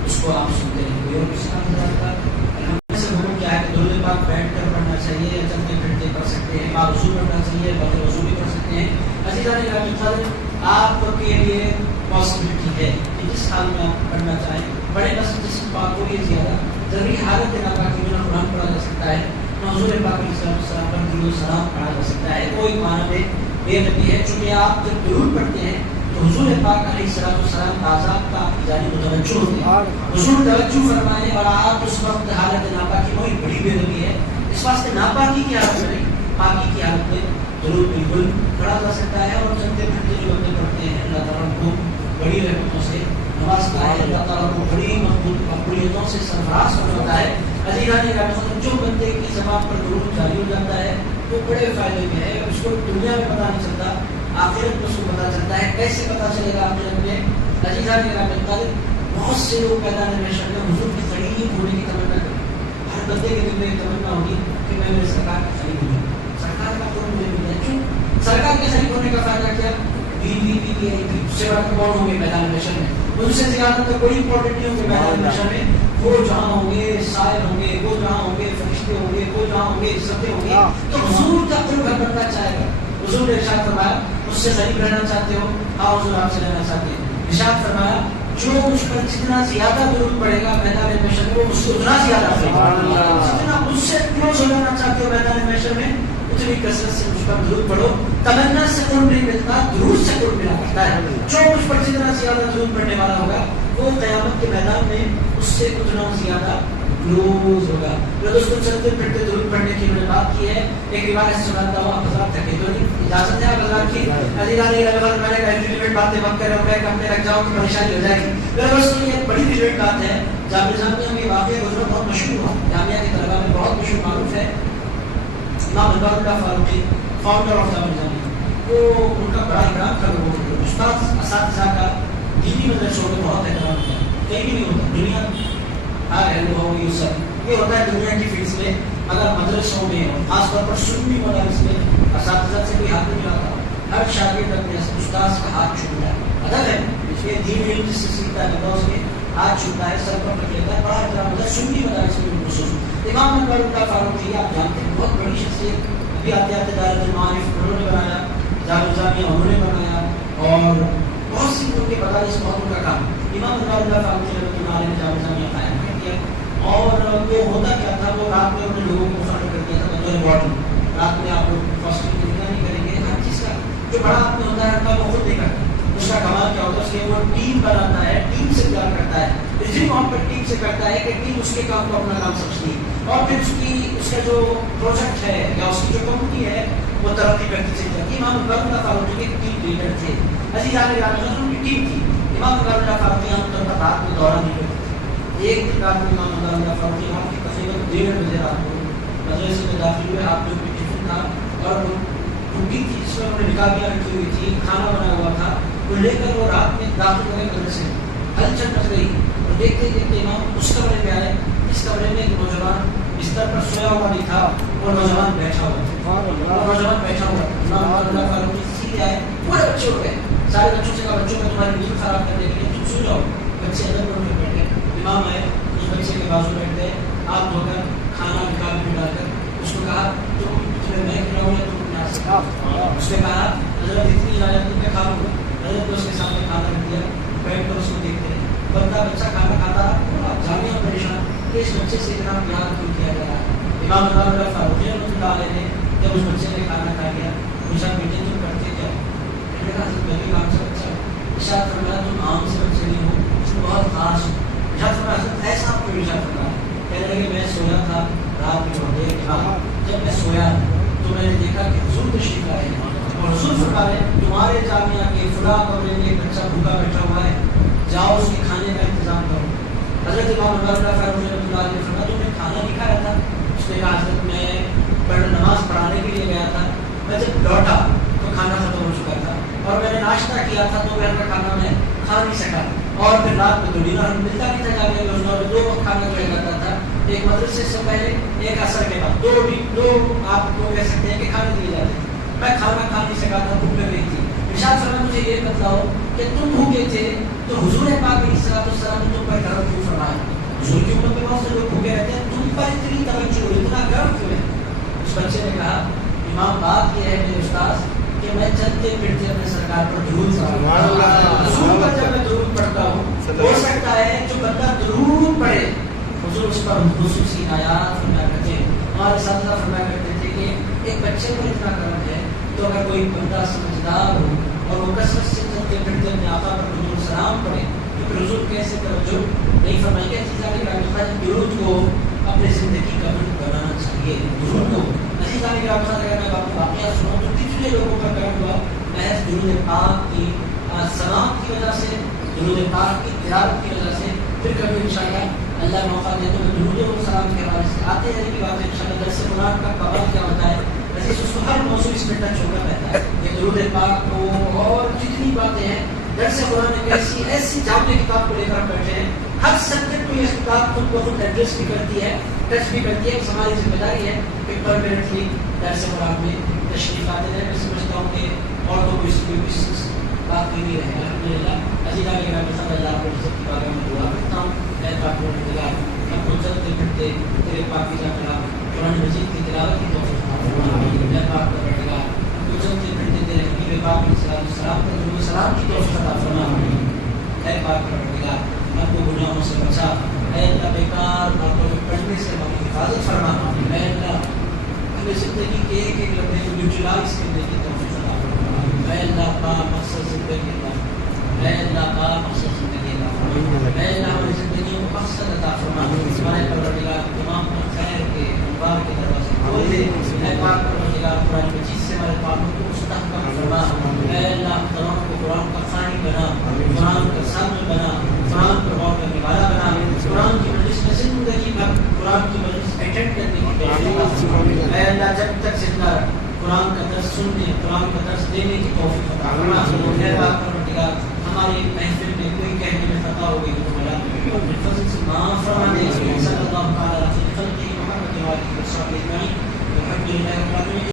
اس کو آپ سنتے رہیں. اور کسی کا حکم کیا ہے کہ درود پاک بیٹھ کر پڑھنا چاہیے یا چلتے پھرتے پڑھ سکتے ہیں، باوضو پڑھنا چاہیے، بغیر وضو بھی پڑھ سکتے ہیں. عزیزان گرامی، آپ کے لیے پاسبلٹی ہے کہ جس حال میں آپ پڑھنا چاہیں بڑے بس جسم پاک ہو یہ زیادہ ضروری حالت ناپاکی میں قرآن پڑھا جا سکتا ہے، حضور پاک علیہ السلام پر درود و سلام پڑھا جا سکتا ہے. کوئی معنی میں بے ادبی ہے. چونکہ آپ جب درود پڑھتے ہیں تو حضور پاک علیہ السلام آزاد کا آپ کی جانب متوجہ ہوتے ہیں، حضور توجہ فرمائیں اور آپ اس وقت حالت ناپاکی میں کوئی بڑی بے ادبی ہے. اس واسطے ناپاکی کی حالت میں نہیں، پاکی کی حالت میں درود بالکل پڑھا جا سکتا ہے. اور چلتے پھرتے جو بندے پڑھتے ہیں اللہ تعالیٰ کو بڑی رحمتوں سے نوازتا ہے، اللہ تعالیٰ کو بڑی مقبولیتوں سے سرفراز فرماتا ہے. عزیزان گرامی، جو بندے کی زبان پر درود جاری ہو جاتا ہے وہ بڑے فائدے میں ہے. اس کو دنیا میں پتہ نہیں چلتا، آخرت میں اس کو پتہ چلتا ہے. کیسے پتہ چلے گا آخرت میں؟ عزیزان گرامی، بہت سے لوگ پیدا ہونے میں حضور کے قریب ہونے کی تمنا کریں. ہر بندے کے دل میں ایک تمنا ہوگی کہ میں میرے سرکار کے قریب ہوں. سرکار کا کون مجھے مل جائے. کیوں؟ سرکار کے قریب ہونے کا فائدہ کیا؟ اس سے بڑا کون ہوں گے میدان محشر میں؟ ان سے زیادہ تو کوئی امپورٹنٹ نہیں ہوں گے میدان محشر میں. وہ جہاں ہوں گے سائر ہوں گے، وہ جہاں ہوں گے فرشتے ہوں گے، وہ جہاں ہوں گے عزتیں ہوں گے. تو حضور کا قرب ہر بندہ چاہے گا. حضور نے ارشاد فرمایا مجھ سے قریب رہنا چاہتے ہو؟ ہاں حضور آپ سے رہنا چاہتے ہیں. ارشاد فرمایا جو مجھ پر جتنا زیادہ درود پڑے گا میدان محشر میں وہ مجھ سے اتنا زیادہ جتنا مجھ سے کلوز ہو جانا چاہتے ہو میدان محشر میں اتنی کثرت سے مجھ پر درود پڑھو. تمنا سے قرب نہیں ملتا، درود سے قرب ملا کرتا ہے. جو مجھ پر جتنا زیادہ درود پڑھنے والا ہوگا وہ قیامت کے میدان میں اس سے اتنا زیادہ کلوز ہوگا. دوستوں چلتے پھرتے درود پڑھنے کی انہوں نے بات کی ہے. ایک روایت سناتا ہوں، آپ حضرات تھکے تو نہیں، اجازت ہے آپ حضرات کی؟ میں نے ریلیوینٹ باتیں مت کر رہا ہوں، کمپنی رکھ جاؤں تو پریشانی ہو جائے گی. دوستوں یہ بڑی ریلیوینٹ بات ہے. جامعہ میں یہ واقعہ گزرا بہت مشہور ہوا، جامعہ کے طلبا میں بہت مشہور معروف ہے. امام انوار اللہ فاروقی فاؤنڈر آف جامعہ نظامیہ، وہ ان کا بڑا احترام تھا لوگوں کو، استاد اساتذہ کا دینی مدرسوں میں بہت احترام ہوتا ہے، کہیں بھی نہیں ہوتا دنیا یہ سب یہ ہوتا ہے دنیا کی فیلڈس میں، اگر مدرسوں میں خاص طور پر سنی مدارس میں اساتذہ سے کوئی ہاتھ نہیں ملاتا، ہر شاگرد اپنے استاد کا ہاتھ چھوٹتا ہے، ادب ہے اس میں دین علم جس سے سیکھتا ہے بندہ اس کے ہاتھ چھوٹتا ہے، سر پر پکڑتا ہے، بڑا احترام ہوتا ہے سنی مدارس میں خصوص۔ امام انوار اللہ فاروقی آپ جانتے ہیں بہت بڑی شخصیت، ابھی آتے آتے دار المعارف انہوں نے بنایا، جامعہ نظامیہ انہوں نے بنایا، اور بہت سی ان کے مدارس بہت ان کا کام۔ امام انوار اللہ فاروقی رحمۃ اللہ علیہ نے جامعہ نظامیہ قائم کیا، اور وہ ہوتا کیا تھا، وہ رات میں اپنے لوگوں کو مقرر کر دیا تھا بطور وارڈن، رات میں آپ لوگ فاسٹ کی نگرانی کریں گے، ہر چیز کا جو بڑا آپ میں ہوتا ہے کا وہ خود نہیں کرتا۔ اس کا کمال کیا ہوتا ہے، اس کے وہ ٹیم بناتا ہے، ٹیم سے پیار کرتا ہے، اس لیے وہاں پر ٹیم سے کرتا ہے کہ ٹیم اس کے کام کو اپنا کام سمجھتی ہے، اور پھر اس کا جو پروجیکٹ ہے یا اس کی جو کمپنی ہے وہ ترقی کرتی چلی جاتی ہے۔ امام انوار اللہ فاروقی کے ٹیم لیڈر تھے، عزیزان گرامی ان کی ٹیم تھی۔ امام انوار اللہ فاروقی عام طور پر رات میں دورہ نہیں کرتے تھے، ایک دن رات میں امام انوار اللہ فاروقی وہاں کی تقریباً 1:30 بجے رات کو مدرسے میں داخل ہوئے، آپ لوگ بھی ٹفن تھا اور ٹوٹی تھی جس میں انہوں نے نکابیاں رکھی ہوئی تھی، کھانا بنا ہوا تھا، وہ لے کر وہ رات میں داخل ہوئے مدرسے میں، ہلچل مچ گئی، اور دیکھتے دیکھتے امام اس کمرے میں آئے، اس کمرے میں ایک نوجوان بستر پر سویا ہوا نہیں تھا، وہ نوجوان بیٹھا ہوا تھا، امام اللہ فاروقی سیدھے آئے، پورے بچے اٹھ گئے، سارے بچوں سے کہا بچوں میں تمہاری نیند خراب کرنے کے لیے تم سو جاؤ، بچے ادب اٹھ کے بیٹھ گئے، امام آئے اس بچے کے بازو بیٹھ گئے، ہاتھ دھو کر کھانا نکال میں ڈال کر اس کو کہا تمہیں میں کھلاؤں یا تم اپنے ہاتھ سے کھاؤ، اس نے کہا حضرت اتنی اجازت تم میں کھا لوں گا، حضرت نے اس کے سامنے کھانا رکھ دیا، بیٹھ کر اس کو دیکھتے ہیں، بندہ بچہ کھانا کھاتا رہا، جامعہ پریشان کہ اس بچے سے اتنا پیار کیوں کیا جا رہا ہے۔ امام انوار اللہ فاروقی رحمۃ اللہ علیہ نے جب اس بچے نے کھانا کھا لیا پوچھا بیٹے تم کرتے کیا؟ میں نے کہا میں بھی کام سے بچہ ارشاد فرمایا تم عام سے بچے نہیں ہو، تم بہت خاص ہو۔ ارشاد فرمایا ایسا آپ کو ارشاد فرمایا، کہنے لگے میں سویا تھا رات میں بہت دیر کے بعد، جب میں سویا تو میں نے دیکھا کہ حضور تشریف لائے اور حضور فرمائے تمہارے جامعہ کے فلاں کمرے میں ایک بچہ بھوکا بیٹھا ہوا ہے، جاؤ اس کے کھانے کا انتظام کرو۔ حضرت امام انوار اللہ فاروقی رحمۃ اللہ علیہ نے فرمایا تم نے کھانا نہیں کھایا تھا؟ اس نے کہا حضرت میں نماز پڑھانے کے لیے گیا تھا، میں جب لوٹا تو کھانا ختم ہو چکا تھا، اور میں نے ناشتہ کیا تھا تو گھر کا کھانا میں کھا نہیں سکا، اور پھر رات میں تو ڈنر ملتا نہیں تھا جامعہ میں، اور 2 وقت کھانا کھایا کرتا تھا، ایک مدرسے سے پہلے ایک عصر کے بعد، دو آپ کو کہہ سکتے ہیں کہ کھانے دیے جاتے تھے، میں کھانا کھا نہیں سکا تھا، بھوک لگ رہی تھی۔ ارشاد فرمایا مجھے یہ بتلاؤ کہ تم بھوکے تھے تو حضور پاک علیہ السلام نے تم پر کرم کیوں فرمایا؟ حضور کی امت میں بہت سے لوگ بھوکے رہتے ہیں، تم پر اتنی توجہ اتنا کرم کیوں ہے؟ اس بچے نے کہا امام بات یہ ہے میرے استاد کہ میں چلتے پھرتے اپنے سرکار پر درود حضور پر جب میں درود پڑھتا ہوں ہو سکتا ہے جو بندہ درود پڑھے حضور اس پر خصوصی آیات فرمایا کرتے ہیں، ہمارے اساتذہ فرمایا کرتے تھے کہ ایک بچے پر اتنا کرم ہے تو اگر کوئی بندہ سمجھدار ہو اور وہ کثرت سے چلتے پھرتے اپنے آقا پر درود سلام پڑھے تو پھر حضور کیسے توجہ نہیں فرمائیں گے؟ درود کو اپنے زندگی کا ملک بنانا چاہیے، درود کو عزیزان گرامی اگر میں آپ کو واقعہ سناؤں تو کتنے لوگوں پر کرم ہوا محض درود پاک کی سلام کی وجہ سے، درود پاک کی تلاوت کی وجہ سے۔ پھر کبھی انشاءاللہ اللہ موقع دے تو میں درود و سلام کے حوالے سے آتے ہیں کی بات ہے انشاءاللہ درس قرآن کا کباب کیا ہوتا ہے، ویسے اس کو ہر موضوع اس میں ٹچ ہوتا رہتا ہے کہ درود پاک کو اور جتنی باتیں ہیں درس قرآن ایک ایسی جامع کتاب کو لے کر بیٹھے ہیں، ہر سبجیکٹ کو یہ کتاب خود بخود ایڈریس بھی کرتی ہے، ٹچ بھی کرتی ہے، ہماری ذمہ داری ہے کہ پرماننٹلی درس قرآن میں تشریف آتے رہے۔ میں سمجھتا ہوں کہ عورتوں کو اس کی بات کی نہیں رہے۔ الحمدللہ عزیزان گرامی اللہ کو عزت کی بارگاہ میں دعا کرتا ہوں، اے پاک پروردگار ہم کو چلتے پھرتے تیرے پاکیزہ کلام قرآن مجید کی تلاوت کی توفیق عطا فرما، اے پاک پروردگار ہم کو چلتے پھرتے تیرے حبیب پاک علیہ السلام کا درود و سلام کی توفیق عطا فرما، اے پاک پروردگار ہم کو گناہوں سے بچا، اے اللہ بیکار باتوں میں پڑھنے سے ہماری حفاظت فرما، اے اللہ ہمیں زندگی کے ایک ایک لمحے کو یوٹیلائز کرنے کی توفیق عطا فرما، اے اللہ کا مقصد زندگی کا، اے اللہ کا مقصد زندگی کا، اے اللہ ہماری زندگیوں کو مقصد عطا فرما، ہمارے پروردگار تمام خیر کے انوار کے دروازے کھول دے، اے پاک پروردگار قرآن مجید سے ہمارے پاکوں کو مستحکم فرما، اے اللہ تمام کو قرآن کا قاری بنا، قرآن کا سامع بنا، قرآن پر غور کرنے والا بنا، قرآن کی مجلس میں زندگی بھر قرآن کی مجلس اٹینڈ کرنے کی توفیق عطا فرما، اے اللہ جب تک قرآن کا درس سننے، قرآن کا درس دینے کی توفیق عطا فرما۔ اے پاک پروردگار، ہماری محفل میں کوئی کہنے میں خطا ہو گئی تو بھلا اپنے فضل سے معاف فرما دے۔ صلی اللہ تعالی علیہ وسلم محمد و علیہ وسلم اجمعین۔ الحمد للہ رب العالمین۔